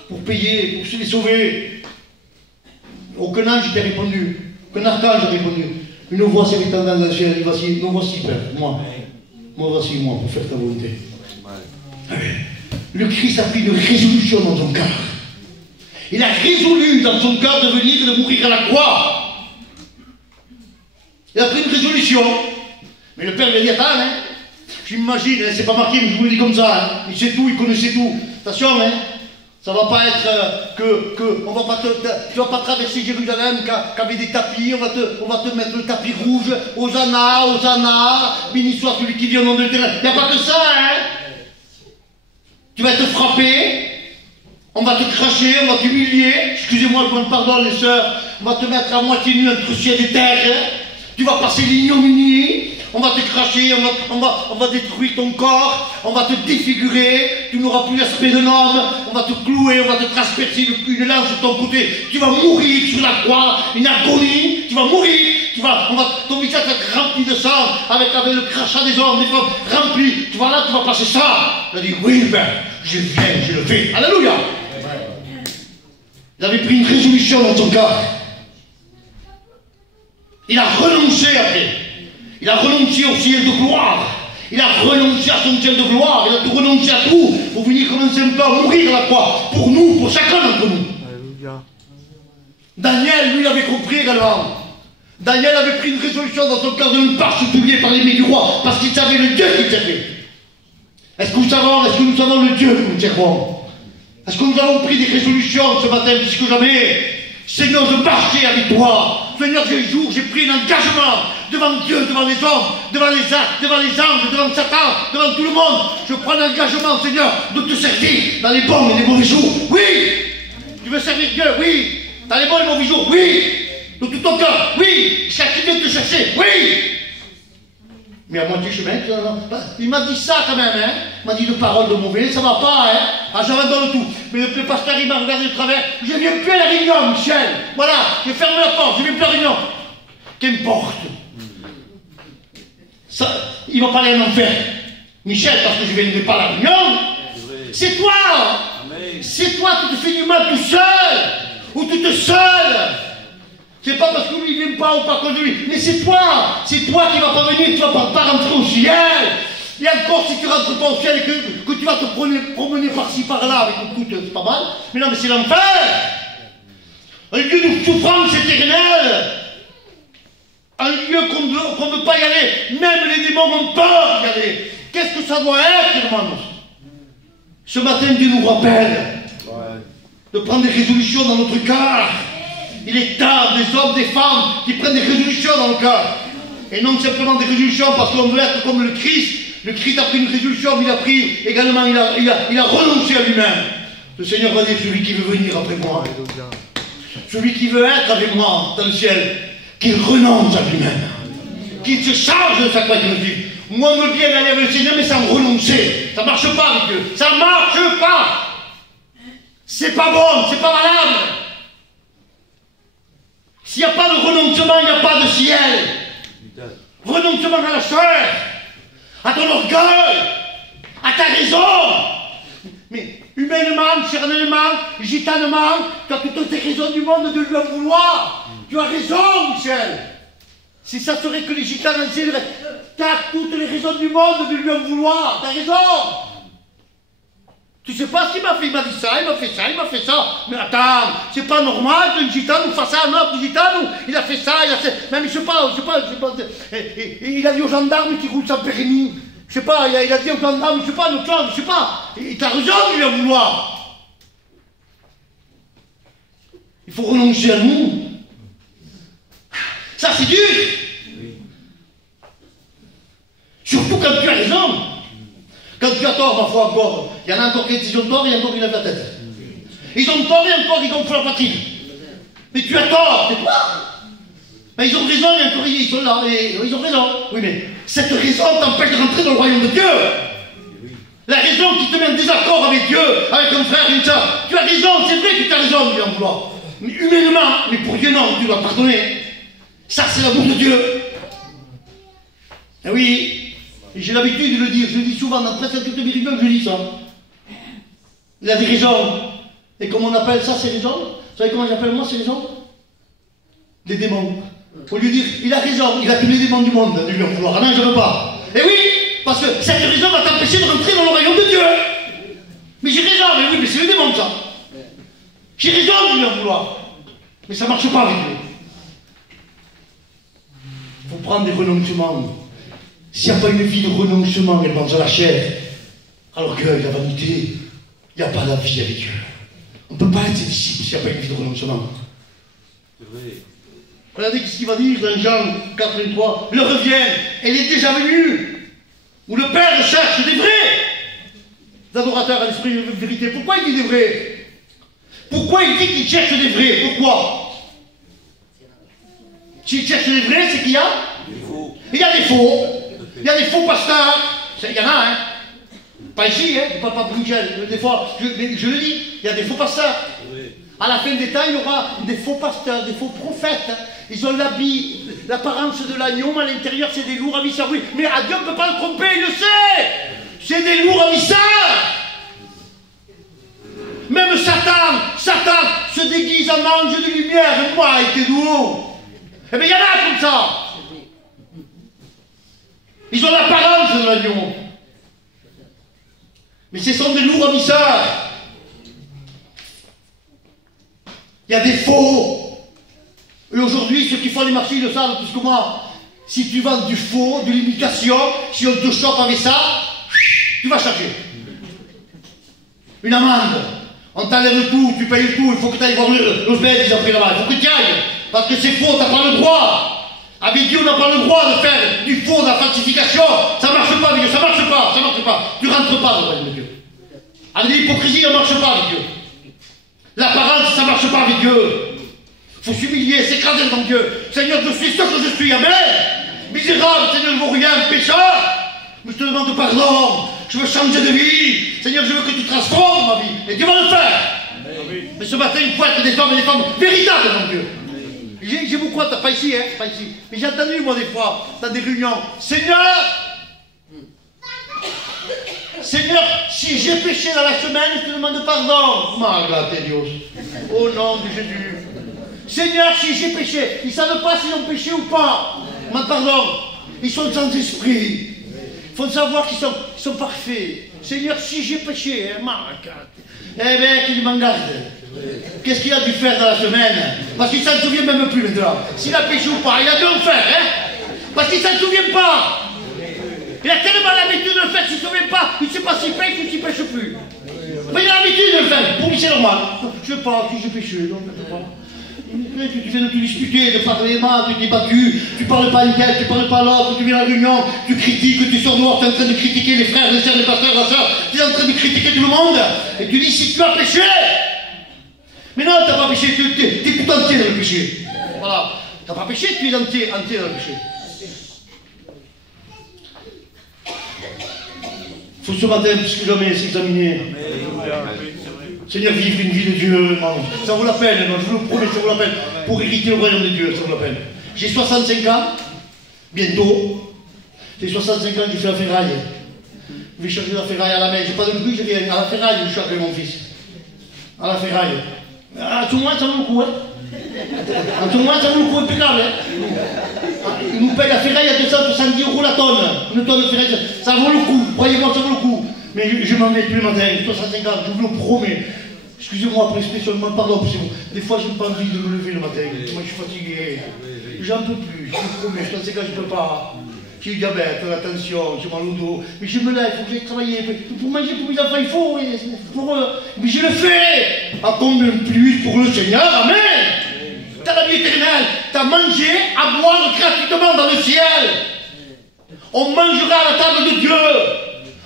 Pour payer, pour se les sauver. Aucun ange n'a répondu. Aucun archange n'a répondu. Une voix s'est fait entendre dans le ciel. Voici, nous voici, Père, moi. Moi, voici, moi, pour faire ta volonté. Le Christ a pris une résolution dans son cœur. Il a résolu dans son cœur de venir et de mourir à la croix. Il a pris une résolution. Mais le Père lui a dit, attends, hein, j'imagine, hein, c'est pas marqué, mais je vous le dis comme ça, hein, il sait tout, il connaissait tout. Attention, hein, ça va pas être on va pas tu vas pas traverser Jérusalem qu'avec des tapis, on va te mettre le tapis rouge, Hosanna, Hosanna, béni soit celui qui vient au nom de l'Éternel. Il n'y a pas que ça, hein. Tu vas être frappé, on va te cracher, on va t'humilier, excusez-moi, je demande pardon les sœurs, on va te mettre à moitié nu entre ciel et terre, hein. Tu vas passer l'ignominie, on va te cracher, on va détruire ton corps, on va te défigurer, tu n'auras plus l'aspect d'un homme, on va te clouer, on va te transpercer une lance sur ton côté, tu vas mourir sur la croix, une agonie, tu vas mourir, ton visage va être rempli de sang, avec le crachat des hommes, des femmes, rempli, tu vas là, tu vas passer ça. Il a dit, oui, ben, je viens, je le fais. Alléluia. Il avait pris une résolution dans son cœur. Il a renoncé après. Il a renoncé au ciel de gloire. Il a renoncé à son ciel de gloire. Il a tout renoncé à tout pour venir commencer un peu à mourir à la croix. Pour nous, pour chacun d'entre nous. Alléluia. Daniel, lui, avait compris également. Daniel avait pris une résolution dans son cœur de ne pas se souiller par les mains du roi, parce qu'il savait le Dieu qu'il servait. Est-ce que nous savons le Dieu que nous servons? Est-ce que nous avons pris des résolutions ce matin, plus que jamais? Seigneur, je marchais avec toi. Seigneur, j'ai pris un engagement devant Dieu, devant les hommes, devant les anges, devant Satan, devant tout le monde. Je prends l'engagement, Seigneur, de te servir dans les bons et les mauvais jours. Oui. Tu veux servir Dieu? Oui. Dans les bons et les mauvais jours? Oui. De tout ton cœur? Oui. Jusqu'à qui vient te chercher? Oui. Mais à moitié chemin, il m'a dit ça quand même, hein. Il m'a dit de paroles de mauvais, ça va pas, hein. Ah, j'abandonne tout. Mais le pasteur, il m'a regardé de travers. Je viens plus à la réunion, Michel. Voilà, je ferme la porte, je viens plus à la réunion. Qu'importe. Ça, il va pas aller en enfer. Michel, parce que je ne viendrai pas à la réunion. C'est toi. C'est toi qui te fais du mal tout seul. Ou toute seule. C'est pas parce que lui il vient pas ou pas cause de lui, mais c'est toi qui vas pas venir, tu vas pas rentrer au ciel. Et encore si tu rentres pas au ciel et que tu vas te promener par-ci par-là avec écoute, c'est pas mal, mais non mais c'est l'enfer. Un lieu de souffrance éternelle, un lieu qu'on ne veut pas y aller, même les démons ont peur d'y aller. Qu'est-ce que ça doit être, hermanos? Ce matin Dieu nous rappelle de prendre des résolutions dans notre cœur. Il est temps des hommes, des femmes qui prennent des résolutions dans le cœur. Et non simplement des résolutions parce qu'on veut être comme le Christ. Le Christ a pris une résolution, mais il a pris également, il a renoncé à lui-même. Le Seigneur va dire, celui qui veut venir après moi, celui qui veut être avec moi dans le ciel, qu'il renonce à lui-même, qu'il se charge de sa croix et qu'il me dit, moi me bien d'aller avec le Seigneur, mais sans renoncer. Ça ne marche pas avec Dieu. Ça ne marche pas. C'est pas bon, c'est pas valable. S'il n'y a pas de renoncement, il n'y a pas de ciel. Renoncement à la chair, à ton orgueil, à ta raison. Mais humainement, charnellement, gitanement, tu as toutes les raisons du monde de lui en vouloir. Tu as raison, Michel. Si ça serait que les gitanes en ciel, tu as toutes les raisons du monde de lui en vouloir. Tu as raison. Tu sais pas ce qu'il m'a fait, il m'a dit ça, il m'a fait ça, il m'a fait ça. Mais attends, c'est pas normal qu'un gitane fasse ça à un autre gitane, il a fait ça, il a fait... Même je sais pas. Il a dit aux gendarmes qui roulent sans permis. Je sais pas, il a dit aux gendarmes, je sais pas, notre chose, je sais pas. Et t'as raison de lui en vouloir. Il faut renoncer à nous. Ça c'est dur. Surtout quand tu as raison. Quand tu as tort, parfois encore, il y en a encore qui ont tort et encore qui lèvent la tête. Ils ont tort et encore ils gonflent la poitrine. Mais tu as tort, c'est toi. Mais ils ont raison et encore ils sont là, et ils ont raison. Oui, mais cette raison t'empêche de rentrer dans le royaume de Dieu. La raison qui te met en désaccord avec Dieu, avec un frère, une soeur. Tu as raison, c'est vrai que tu as raison de lui en vouloir. Mais humainement, mais pour Dieu non, tu dois pardonner. Ça, c'est l'amour de Dieu. Eh oui, et j'ai l'habitude de le dire, je le dis souvent, dans presque toutes mes réunions, je dis ça. Il a des raisons. Et comme on appelle ça, ces raisons, vous savez comment j'appelle moi ces raisons? Des démons. Au lieu de dire, il a raison, il a tous les démons du monde de lui en vouloir. Ah non, je ne veux pas. Et oui, parce que cette raison va t'empêcher de rentrer dans le royaume de Dieu. Mais j'ai raison, mais oui, mais c'est le démon ça. J'ai raison de lui en vouloir. Mais ça ne marche pas avec lui. Il faut prendre des renoncements. S'il n'y a pas une vie de renoncement, elle mange à la chair. Alors que la vanité, il n'y a pas la vie avec Dieu. On ne peut pas être ses disciples s'il n'y a pas une vie de renoncement. C'est vrai. Regardez ce qu'il va dire dans Jean 4:23. Le revient, elle est déjà venue. Où le Père cherche des vrais adorateurs à l'esprit de vérité. Pourquoi il dit des vrais? Pourquoi il dit qu'il cherche des vrais? Pourquoi? S'il cherche des vrais, c'est qu'il y a des faux. Il y a des faux. Il y a des faux pasteurs. Il y en a, hein. Pas ici, hein. Pas pour Michel. Des fois, je le dis, il y a des faux pasteurs. À la fin des temps, il y aura des faux pasteurs, des faux prophètes. Ils ont l'habit, l'apparence de l'agneau, mais à l'intérieur, c'est des loups ravisseurs. Oui, mais à Dieu, on ne peut pas le tromper, il le sait. C'est des loups ravisseurs. Même Satan se déguise en ange de lumière. Moi, il était doux. Eh bien, il y en a comme ça. Ils ont l'apparence de l'agneau. Mais ce sont des loups ravisseurs. Il y a des faux. Et aujourd'hui, ceux qui font les marchés, ils le savent plus que moi. Si tu vends du faux, de l'imitation, si on te chope avec ça, tu vas charger. Une amende. On t'enlève tout, tu payes tout, il faut que tu ailles voir le bel, ils ont pris là-bas. Il faut que tu ailles. Parce que c'est faux, tu n'as pas le droit. Avec Dieu, on n'a pas le droit de faire du faux, de la falsification. Ça ne marche pas avec Dieu, ça ne marche pas, ça ne marche pas. Tu ne rentres pas dans le royaume de Dieu. Avec l'hypocrisie, ça ne marche pas avec Dieu. L'apparence, ça ne marche pas avec Dieu. Il faut s'humilier, s'écraser devant Dieu. Seigneur, je suis ce que je suis, amen. Misérable, Seigneur, je ne vaux rien, pécheur. Mais je te demande pardon. Je veux changer de vie. Seigneur, je veux que tu transformes ma vie. Et Dieu va le faire. Amen. Mais ce matin, il faut être des hommes et des femmes véritables devant Dieu. J'ai beaucoup entendu, pas ici, hein, pas ici. Mais j'ai entendu, moi, des fois, dans des réunions. Seigneur, si j'ai péché dans la semaine, je te demande pardon. Malgré Dieu. Au nom de Jésus. Seigneur, si j'ai péché, ils ne savent pas s'ils ont péché ou pas. Mais pardon, ils sont sans esprit. Il faut savoir qu'ils sont parfaits. Seigneur, si j'ai péché, eh bien, qu'il m'en garde. Qu'est-ce qu'il a dû faire dans la semaine? Parce qu'il ne s'en souvient même plus maintenant. S'il a péché ou pas, il a dû en faire, hein? Parce qu'il ne s'en souvient pas. Il a tellement l'habitude de le faire qu'il ne se souvient pas. Il ne sait pas s'il pêche ou s'il ne pêche plus. Mais il a l'habitude de le faire. Pour lui, c'est normal. Je ne sais pas si j'ai péché. Non, je ne sais pas. Tu viens de te disputer, de parler mal, tu t'es battu, tu parles pas une tête, tu parles pas l'autre, tu viens à la réunion, tu critiques, tu sors dehors, tu es en train de critiquer les frères, les sœurs, les pasteurs, la sœur, tu es en train de critiquer tout le monde, et tu dis si tu as péché. Mais non, tu n'as pas péché, tu es tout entier dans le péché. Voilà. Tu n'as pas péché, tu es entier dans le péché. Il faut ce matin, plus que jamais, s'examiner. Seigneur, vivre une vie de Dieu, ça vaut la peine, non, je vous le promets, ça vaut la peine. Pour hériter le royaume de Dieu, ça vaut la peine. J'ai 65 ans, bientôt. J'ai 65 ans, j'ai fait la ferraille. Je vais chercher la ferraille à la main. J'ai pas de bruit, j'ai rien. À la ferraille, je cherche mon fils. À la ferraille. À tout le monde, ça vaut le coup, hein. À tout le monde, ça vaut le coup, impeccable, hein. Il nous paye la ferraille à 270 € la tonne. Une tonne de ferraille, ça vaut le coup. Croyez-moi, ça vaut le coup. Mais je m'en vais tous les matins, 65 ans, je vous le promets. Excusez-moi pour l'expression, pardon, parce que des fois j'ai pas envie de me lever le matin. Moi je suis fatigué. J'en peux plus, je vous promets, 65 ans, je peux pas. J'ai le diabète, la tension, j'ai mal au dos. Mais je me lève, il faut que j'aille travailler. Pour manger pour mes enfants, il faut, pour eux. Mais je le fais. À combien plus pour le Seigneur, amen. T'as la vie éternelle, t'as mangé, à boire gratuitement dans le ciel. On mangera à la table de Dieu.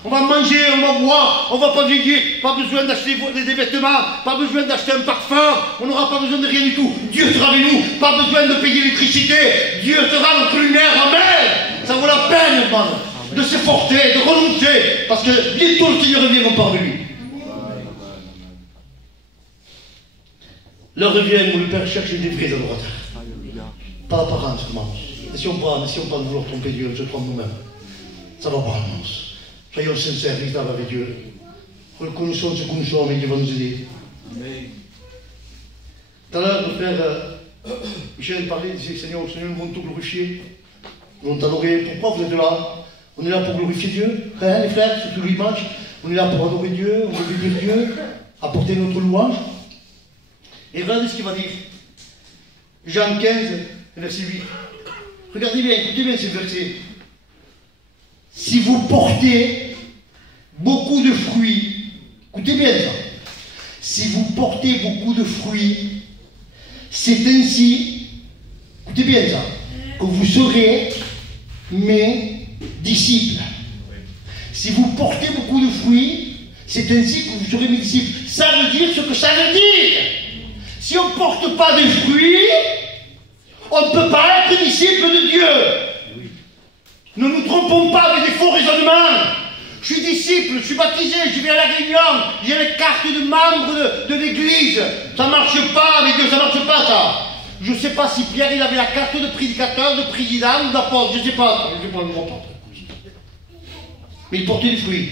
On va manger, on va boire, on ne va pas vieillir, pas besoin d'acheter des vêtements, pas besoin d'acheter un parfum, on n'aura pas besoin de rien du tout. Dieu sera avec nous, pas besoin de payer l'électricité, Dieu sera notre lumière, amen. Ça vaut la peine, man, de s'efforcer, de renoncer, parce que bientôt le Seigneur revient, on parle de lui. L'heure revient où le Père cherche des vrais adorateurs. Pas l'apparence, comment. N'essayons pas de vouloir tromper Dieu, on se trompe nous-mêmes. Ça va pas, non. Soyons sincères, véritables avec Dieu. Reconnaissons ce que nous sommes et Dieu va nous aider. Amen. Tout à l'heure, le frère Michel parlait, il disait Seigneur, nous voulons tout glorifier. Nous voulons t'adorer. Pourquoi vous êtes là? On est là pour glorifier Dieu. Hein, les frères, surtout l'image. On est là pour adorer Dieu, on veut bénir Dieu, apporter notre louange. Et regardez ce qu'il va dire. Jean 15, verset 8. Regardez bien, écoutez bien ce verset. Si vous portez beaucoup de fruits, écoutez bien ça. Si vous portez beaucoup de fruits, c'est ainsi, écoutez bien ça, que vous serez mes disciples. Si vous portez beaucoup de fruits, c'est ainsi que vous serez mes disciples. Ça veut dire ce que ça veut dire. Si on ne porte pas de fruits, on ne peut pas être disciple de Dieu. Ne nous trompons pas avec des faux raisonnements. Je suis disciple, je suis baptisé, je vais à la réunion, j'ai les cartes de membre de l'église. Ça ne marche pas avec Dieu, ça ne marche pas ça. Je ne sais pas si Pierre il avait la carte de prédicateur, de président ou d'apôtre, je ne sais pas. Je ne sais pas le nom. Mais il portait des fruits.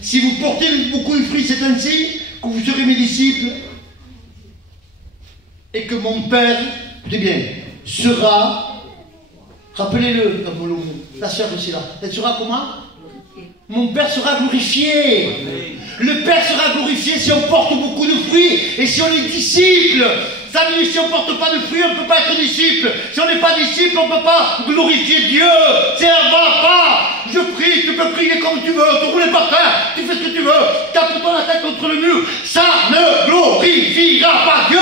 Si vous portez beaucoup de fruits, c'est ainsi que vous serez mes disciples et que mon Père, écoutez bien, sera, rappelez-le, la sœur aussi là, elle sera comment? Mon Père sera glorifié. Le Père sera glorifié si on porte beaucoup de fruits et si on est disciple. Ça veut dire si on ne porte pas de fruits, on ne peut pas être disciple. Si on n'est pas disciple, on ne peut pas glorifier Dieu. Ça ne va pas. Je prie, tu peux prier comme tu veux, te rouler par terre, tu fais ce que tu veux, tape-toi la tête contre le mur. Ça ne glorifiera pas Dieu.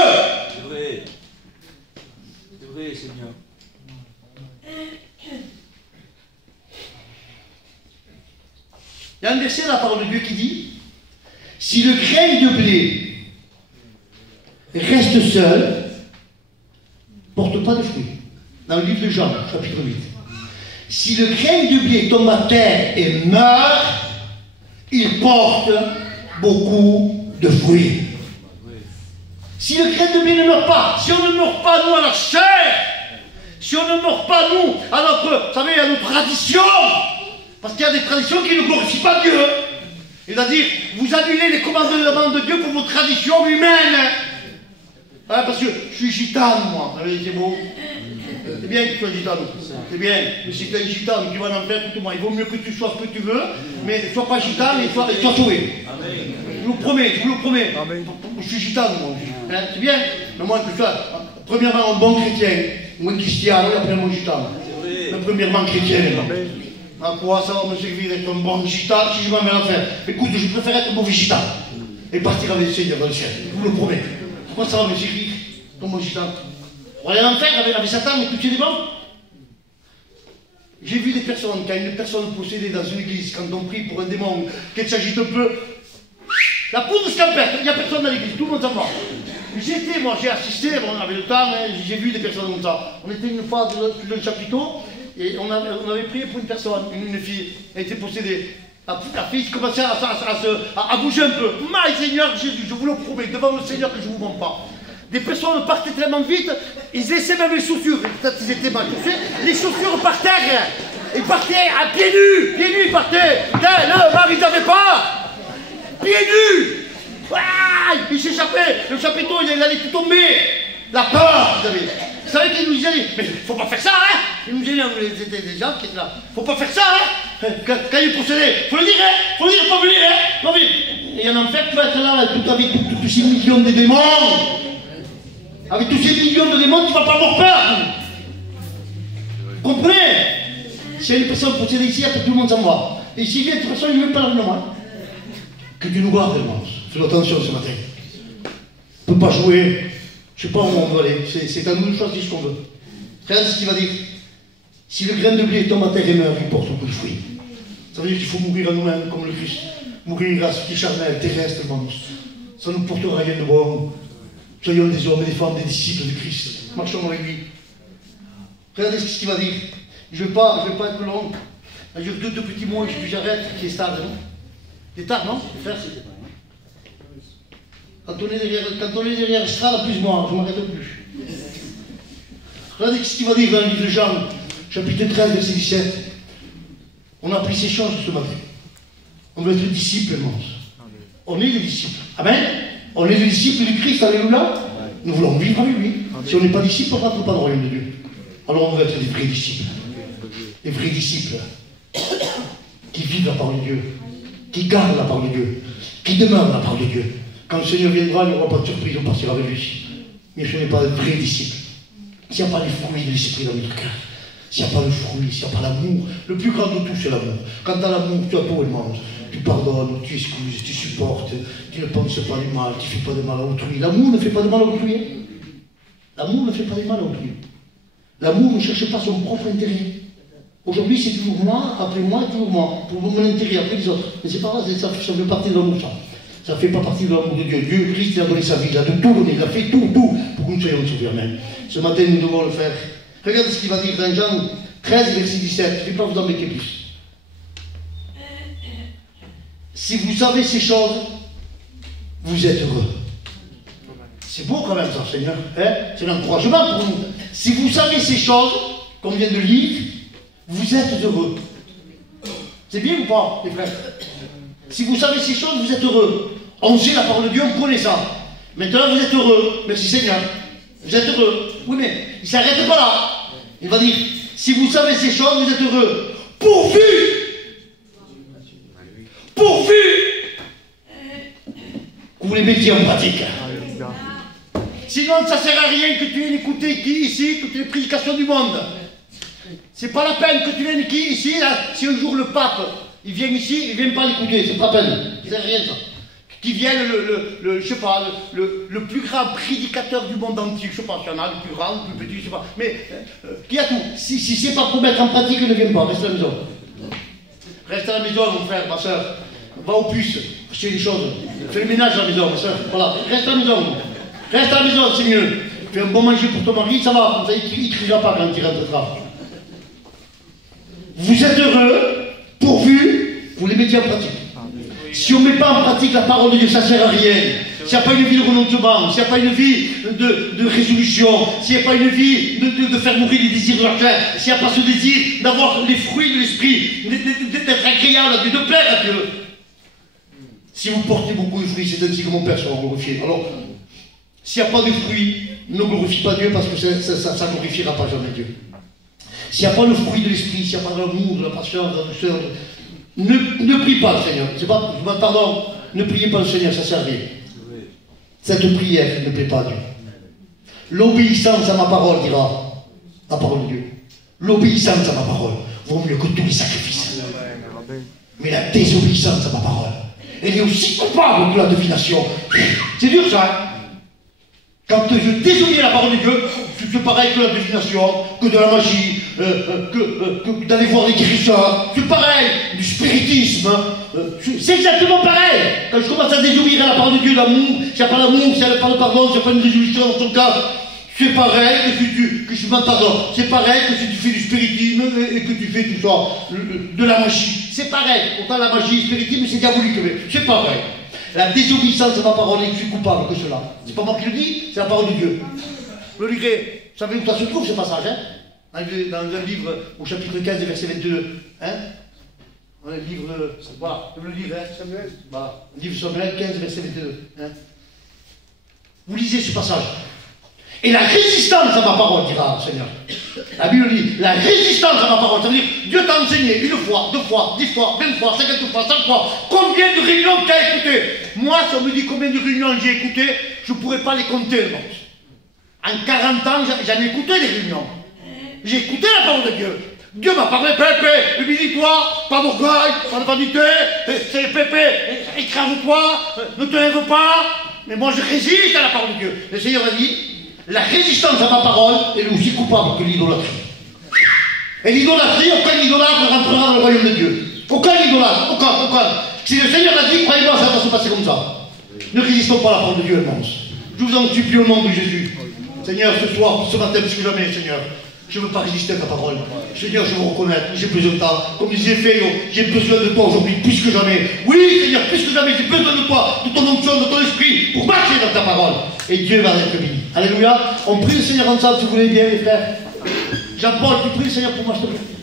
C'est vrai, Seigneur. Il y a un verset dans la parole de Dieu qui dit si le grain de blé reste seul, porte pas de fruits. Dans le livre de Jean, chapitre 8. Si le grain de blé tombe à terre et meurt, il porte beaucoup de fruits. Si le grain de blé ne meurt pas, si on ne meurt pas nous à la chair, si on ne meurt pas nous à notre, vous savez, à nos traditions, parce qu'il y a des traditions qui ne glorifient pas Dieu. C'est-à-dire, vous annulez les commandements de Dieu pour vos traditions humaines. Hein, parce que je suis gitane, moi. C'est beau. C'est bien que tu sois gitane. C'est bien. Mais si tu es gitane, tu vas en faire tout le monde. Il vaut mieux que tu sois ce que tu veux, mais ne sois pas gitane et sois sauvé. Je vous le promets, je vous le promets. Je suis gitane, moi. Hein, c'est bien. Mais moi, que je sois, premièrement, un bon chrétien. Moi, cristiano, et après, moi, gitane. Mais premièrement, chrétien. À quoi ça va me servir d'être un bon gitan si je m'en vais en faire? Écoute, je préfère être un mauvais gitan et partir avec le Seigneur dans le ciel. Je vous le promets. Pourquoi ça va me servir comme bon gitan? On va aller en enfer avec Satan et tous ces démons. J'ai vu des personnes, quand une personne possédée dans une église, quand on prie pour un démon, qu'elle s'agite un peu, la poudre scampette, il n'y a personne dans l'église, tout le monde s'en va. J'étais, moi j'ai assisté, on avait le temps, hein, j'ai vu des personnes comme ça. On était une fois dans un chapiteau. Et on avait prié pour une personne, une fille, elle était possédée. La fille commençait à bouger un peu. My Seigneur Jésus, je vous le promets, devant le Seigneur que je ne vous mens pas. Des personnes partaient tellement vite, ils laissaient même les chaussures. Peut-être qu'ils étaient mal chaussés, les chaussures par terre. Ils partaient à pieds nus ils partaient. Le mari n'avait pas. Pieds nus. Ah, ils s'échappaient, le chapiteau il allait tout tomber. La peur, vous savez. Vous savez qu'ils nous disaient, mais faut pas faire ça, hein. Ils nous disaient, c'était des gens qui étaient là. Faut pas faire ça, hein. Quand il est possédé, faut le dire, hein. Faut le dire, pas venir, hein. Pas venir. Et en fait, tu vas être là, avec tous ces millions de démons. Avec tous ces millions de démons, tu vas pas avoir peur. Comprenez? S'il y a une personne possédée ici, après tout le monde s'en va. Et s'il y a une personne, il ne veut pas la moi. Que Dieu nous garde, irmãos. Fais attention ce matin. On ne peut pas jouer. Je ne sais pas où on veut aller, c'est à nous de choisir ce qu'on veut. Regardez ce qu'il va dire. Si le grain de blé tombe à terre et meurt, il porte beaucoup de fruits. Ça veut dire qu'il faut mourir à nous-mêmes comme le Christ. Mourir à ce qui est charnel, terrestre, irmãos. Ça ne nous portera rien de bon. Soyons des hommes et des femmes, des disciples de Christ. Marchons avec lui. Regardez ce qu'il va dire. Je ne vais pas être long. J'ai deux petits mots et puis j'arrête, qui est tard, non? C'est tard, non, frère? Quand on est derrière Strada, plus moi, je ne m'arrête plus. Regardez ce qu'il va dire dans le livre de Jean, chapitre 13, verset 17. On a pris ces choses ce matin. On veut être disciples, on est des disciples. Amen. On est des disciples du Christ, alléluia. Nous voulons vivre avec lui. Si on n'est pas disciple, on ne rentre pas dans le royaume de Dieu. Alors on veut être des vrais disciples. Des vrais disciples qui vivent la parole de Dieu, qui gardent la parole de Dieu, qui demeurent la parole de Dieu. Quand le Seigneur viendra, il n'y aura pas de surprise, on partira avec lui. Mais ce n'est pas un vrai disciple. S'il n'y a pas les fruits de l'esprit dans notre cœur, s'il n'y a pas le fruit, s'il n'y a pas l'amour, le plus grand de tout, c'est l'amour. Quand tu as l'amour, tu as tout et mange. Tu pardonnes, tu excuses, tu supportes, tu ne penses pas du mal, tu ne fais pas de mal à autrui. L'amour ne fait pas de mal à autrui. L'amour ne fait pas de mal à autrui. L'amour ne cherche pas son propre intérêt. Aujourd'hui, c'est toujours moi, après moi, toujours moi, pour mon intérêt, après les autres. Mais c'est pas vrai, ça fait partie de l'amour, ça. Ça ne fait pas partie de l'amour de Dieu. Dieu, Christ, il a donné sa vie, il a tout donné, il a fait tout, pour que nous soyons sauvés. Amen. Ce matin, nous devons le faire. Regardez ce qu'il va dire dans Jean 13, verset 17. Je ne vais pas vous embêter plus. Si vous savez ces choses, vous êtes heureux. C'est beau quand même ça, Seigneur. Hein? C'est un encouragement pour nous. Si vous savez ces choses, qu'on vient de lire, vous êtes heureux. C'est bien ou pas, les frères? Si vous savez ces choses, vous êtes heureux. On sait la parole de Dieu, on connaît ça. Maintenant, vous êtes heureux. Merci Seigneur. Vous êtes heureux. Oui, mais il ne s'arrête pas là. Il va dire, si vous savez ces choses, vous êtes heureux. Pourvu que vous les mettiez en pratique. Sinon, ça ne sert à rien que tu viennes écouter ici toutes les prédications du monde. C'est pas la peine que tu viennes ici, là, si un jour le pape, il vient ici, il ne vient pas l'écouter, c'est pas la peine. Ça sert à rien ça. Qu'il vienne je sais pas, le plus grand prédicateur du monde entier, je sais pas, il y en a le plus grand, le plus petit, je sais pas, mais qui a tout. Si c'est pas pour mettre en pratique, ne viens pas, reste à la maison. Reste à la maison, mon frère, ma soeur. Va aux puces, acheter des choses. Fais le ménage à la maison, ma soeur. Voilà, reste à la maison. Reste à la maison, c'est mieux. Fais un bon manger pour ton mari, ça va, comme ça il ne criera pas quand il rentrera. Vous êtes heureux, pourvu, vous les mettiez en pratique. Si on ne met pas en pratique la parole de Dieu, ça ne sert à rien. S'il n'y a pas une vie de renoncement, s'il n'y a pas une vie de résolution, s'il n'y a pas une vie de faire mourir les désirs de la chair, s'il n'y a pas ce désir d'avoir les fruits de l'esprit, d'être agréable à Dieu, de plaire à Dieu. Si vous portez beaucoup de fruits, c'est ainsi que mon Père sera glorifié. Alors, s'il n'y a pas de fruits, ne glorifie pas Dieu parce que ça ne glorifiera pas jamais Dieu. S'il n'y a pas le fruit de l'esprit, s'il n'y a pas de l'amour, de la patience, de la douceur, ne prie pas le Seigneur. Pardon, ne priez pas le Seigneur, ça sert à rien. Cette prière ne plaît pas à Dieu. L'obéissance à ma parole, dira la parole de Dieu. L'obéissance à ma parole vaut mieux que tous les sacrifices. Mais la désobéissance à ma parole, elle est aussi coupable que la divination. C'est dur ça, hein? Quand je désobéis à la parole de Dieu, c'est pareil que la divination, que de la magie, que d'aller voir les guérisseurs. C'est pareil, du spiritisme. C'est exactement pareil. Quand je commence à désobéir à la parole de Dieu, l'amour, s'il n'y a pas l'amour, s'il n'y a pas le pardon, s'il n'y a pas une résolution dans ton cas, c'est pareil que si tu pardon. C'est pareil que si tu fais du spiritisme et que tu fais tout ça, de la magie. C'est pareil. Autant la magie et le spiritisme, c'est diabolique, mais c'est pareil. La désobéissance à ma parole, je suis coupable que cela. C'est pas moi qui le dis, c'est la parole de Dieu. Vous le lirez. Vous savez où ça se trouve ce passage, hein? Dans un livre au chapitre 15, verset 22. Hein? Dans le livre, voilà, vous le lire, hein? Samuel. Voilà, le livre Samuel 15, verset 22. Hein? Vous lisez ce passage. Et la résistance à ma parole, dira le Seigneur. La Bible dit, la résistance à ma parole, ça veut dire, Dieu t'a enseigné 1 fois, 2 fois, 10 fois, 20 fois, 50 fois, 100 fois. Combien de réunions tu as écoutées? Moi, si on me dit combien de réunions j'ai écoutées, je ne pourrais pas les compter. En 40 ans, j'en ai écouté des réunions. J'ai écouté la parole de Dieu. Dieu m'a parlé, Pépé, humilie-toi, pas d'orgueil, pas de vanité, c'est Pépé, écrase-toi, ne te lève pas. Mais moi, je résiste à la parole de Dieu. Le Seigneur a dit, la résistance à ma parole est aussi coupable que l'idolâtrie. Et l'idolâtrie, aucun idolâtre ne rentrera dans le royaume de Dieu. Aucun idolâtre, aucun. Si le Seigneur l'a dit, croyez-moi, ça va se passer comme ça. Ne résistons pas à la parole de Dieu, immense. Je vous en supplie au nom de Jésus. Seigneur, ce soir, ce matin, plus que jamais, Seigneur, je ne veux pas résister à ta parole. Seigneur, je veux reconnaître, j'ai besoin de toi. Comme disait Féo, j'ai besoin de toi aujourd'hui, plus que jamais. Oui, Seigneur, plus que jamais, j'ai besoin de toi, de ton onction, de ton esprit, pour marcher dans ta parole. Et Dieu va être béni. Alléluia. On prie le Seigneur ensemble, si vous voulez bien, les frères. Jean-Paul, tu pries le Seigneur pour moi, s'il te plaît.